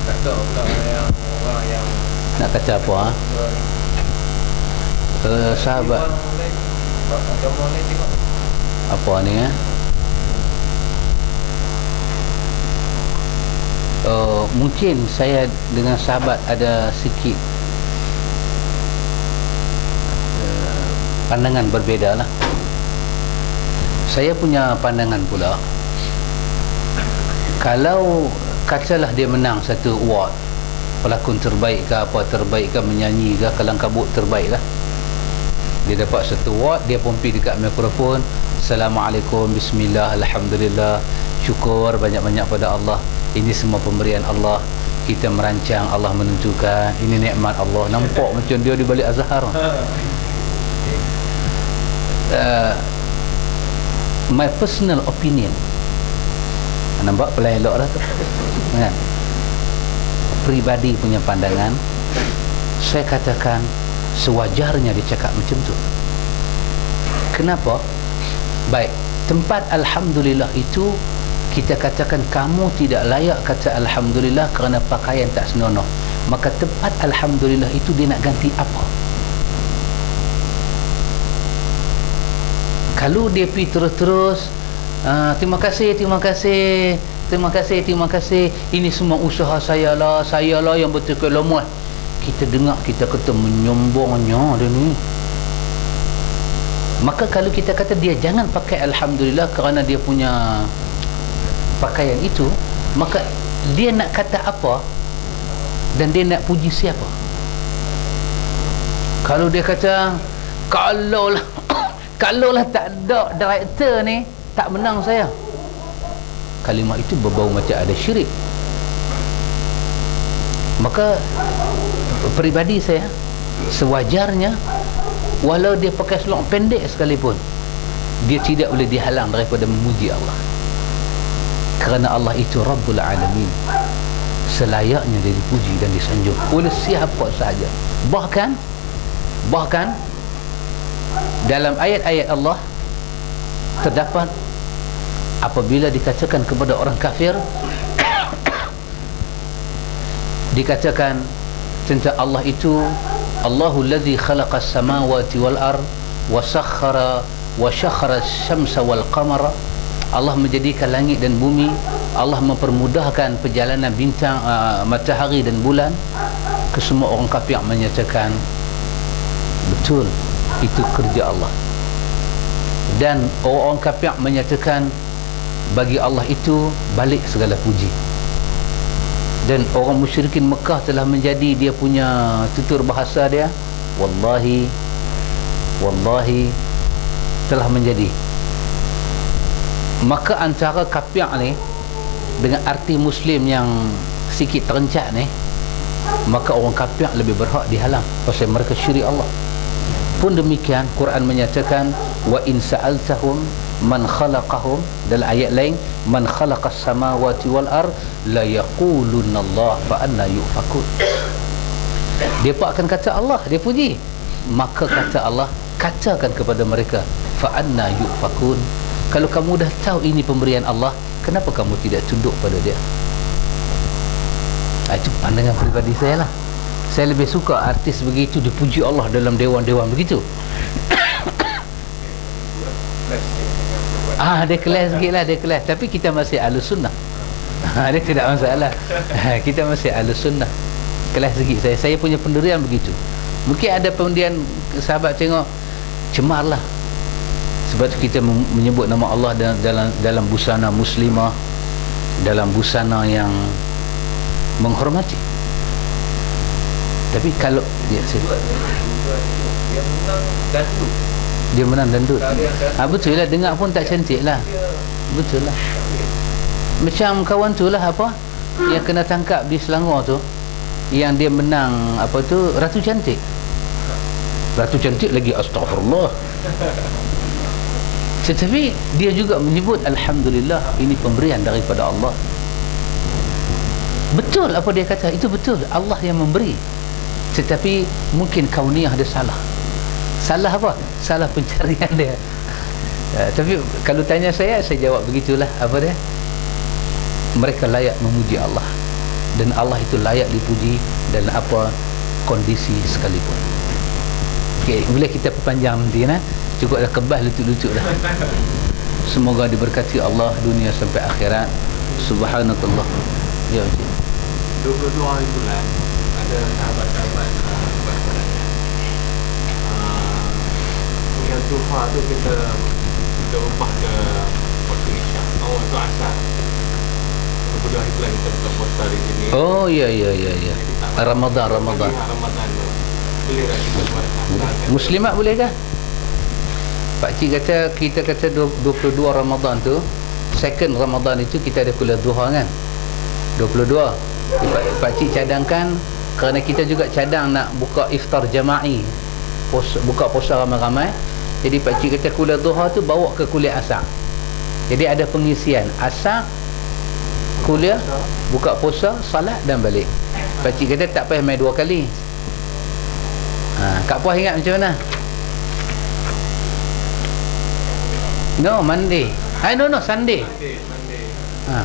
tak tahu pula yang orang yang Nak kata apa sahabat agama ni tengok apa ni mungkin saya dengan sahabat ada sikit pandangan berbeza lah. Saya punya pandangan pula, kalau katalah dia menang satu award, pelakon terbaik ke apa terbaik ke, menyanyi ke, kelang kabut terbaik lah. Dia dapat satu award, dia pun pergi dekat mikrofon, Assalamualaikum, Bismillah, Alhamdulillah, syukur banyak-banyak pada Allah, ini semua pemberian Allah, kita merancang, Allah menentukan, ini nikmat Allah. Nampak macam dia di balik Azhar. My personal opinion, nampak pelan elok dah tu kan? Peribadi punya pandangan, saya katakan sewajarnya dia cakap macam tu. Kenapa? Baik, tempat Alhamdulillah itu kita katakan kamu tidak layak kata Alhamdulillah kerana pakaian tak senonoh, maka tempat Alhamdulillah itu dia nak ganti apa? Kalau dia pergi terus-terus, terima kasih, ini semua usaha saya lah yang betul ke lemah, kita dengar, kita kata menyombongnya dia ni. Maka kalau kita kata dia jangan pakai Alhamdulillah kerana dia punya pakaian itu, maka dia nak kata apa dan dia nak puji siapa? Kalau dia kata kalaulah tak ada director ni, tak menang saya, kalimah itu berbau macam ada syirik. Maka peribadi saya sewajarnya, walau dia pakai selong pendek sekalipun, dia tidak boleh dihalang daripada memuji Allah, kerana Allah itu Rabbul Alamin, selayaknya dia dipuji dan disanjung oleh siapa sahaja. Bahkan dalam ayat-ayat Allah terdapat apabila dikatakan kepada orang kafir dikatakan tentang Allah itu, Allahul ladzi khalaqas samawati wal ard wa sakhkhara asy-syamsa wal qamara. Allah menjadikan langit dan bumi, Allah mempermudahkan perjalanan bintang, matahari dan bulan. Kesemua orang kafir menyatakan betul, itu kerja Allah. Dan orang kafir menyatakan bagi Allah itu balik segala puji. Dan orang musyrikin Mekah telah menjadi dia punya tutur bahasa dia, wallahi telah menjadi. Maka antara kafir ni dengan arti muslim yang sikit terencak ni, maka orang kafir lebih berhak dihalang pasal mereka syirik Allah. Pun demikian Quran menyatakan wa in sa'altahum man khalaqahum, dalam ayat lain man khalaqas samawati wal ard la yaqulunna Allah fa anna yufakun. Dia pun akan kata Allah, dia puji, maka kata Allah, katakan kepada mereka fa anna yufakun, kalau kamu dah tahu ini pemberian Allah, kenapa kamu tidak tunduk pada dia? Itu pandangan pribadi saya lah. Saya lebih suka artis begitu dipuji Allah dalam dewan-dewan begitu. Dia kelas sikit lah, dia kelas. Tapi kita masih Ahlus Sunnah. Dia tidak masalah. Kita masih Ahlus Sunnah. Kelas sikit saya punya pendirian begitu. Mungkin ada pendirian sahabat tengok cemarlah. Sebab tu kita menyebut nama Allah dalam busana muslimah, dalam busana yang menghormati. Tapi kalau dia menang dandut, dia menang dandut. Betul lah, dengar pun tak cantik lah. Betul lah. Macam kawan tu lah, apa yang kena tangkap di Selangor tu, yang dia menang apa tu, Ratu Cantik. Ratu Cantik lagi, astagfirullah. Tetapi dia juga menyebut Alhamdulillah, ini pemberian daripada Allah. Betul apa dia kata, itu betul, Allah yang memberi. Tetapi mungkin kauniyah dia salah. Salah apa? Salah pencarian dia. Tapi kalau tanya saya jawab begitulah. Apa dia? Mereka layak memuji Allah, dan Allah itu layak dipuji dalam apa kondisi sekalipun. Okey, boleh kita perpanjang nanti nah. Cukup dah kebas lutut-lutut dah. Semoga diberkati Allah dunia sampai akhirat. Subhanakallah. Ya, okey. 22 hari bulan ada sahabat-sahabat yang tufa tu kita ubah ke waktu Isyak. Tu asal. 20 hari bulan kita buka puasa di sini. Oh ya. Ramadan. Ramadan tu. Boleh tak kita buat? Muslimat boleh kah? Pak cik kata, kita kata 22 Ramadan tu, second Ramadan itu kita ada kuliah duha kan, 22. Pak cik cadangkan, kerana kita juga cadang nak buka iftar jama'i, buka puasa ramai-ramai. Jadi pak cik kata kuliah duha tu bawa ke kuliah asar. Jadi ada pengisian asar, kuliah, buka puasa, salat dan balik. Pak cik kata tak payah main 2 kali. Kak Puah ingat macam mana? No, Monday. No, Sunday. Sunday. Ha.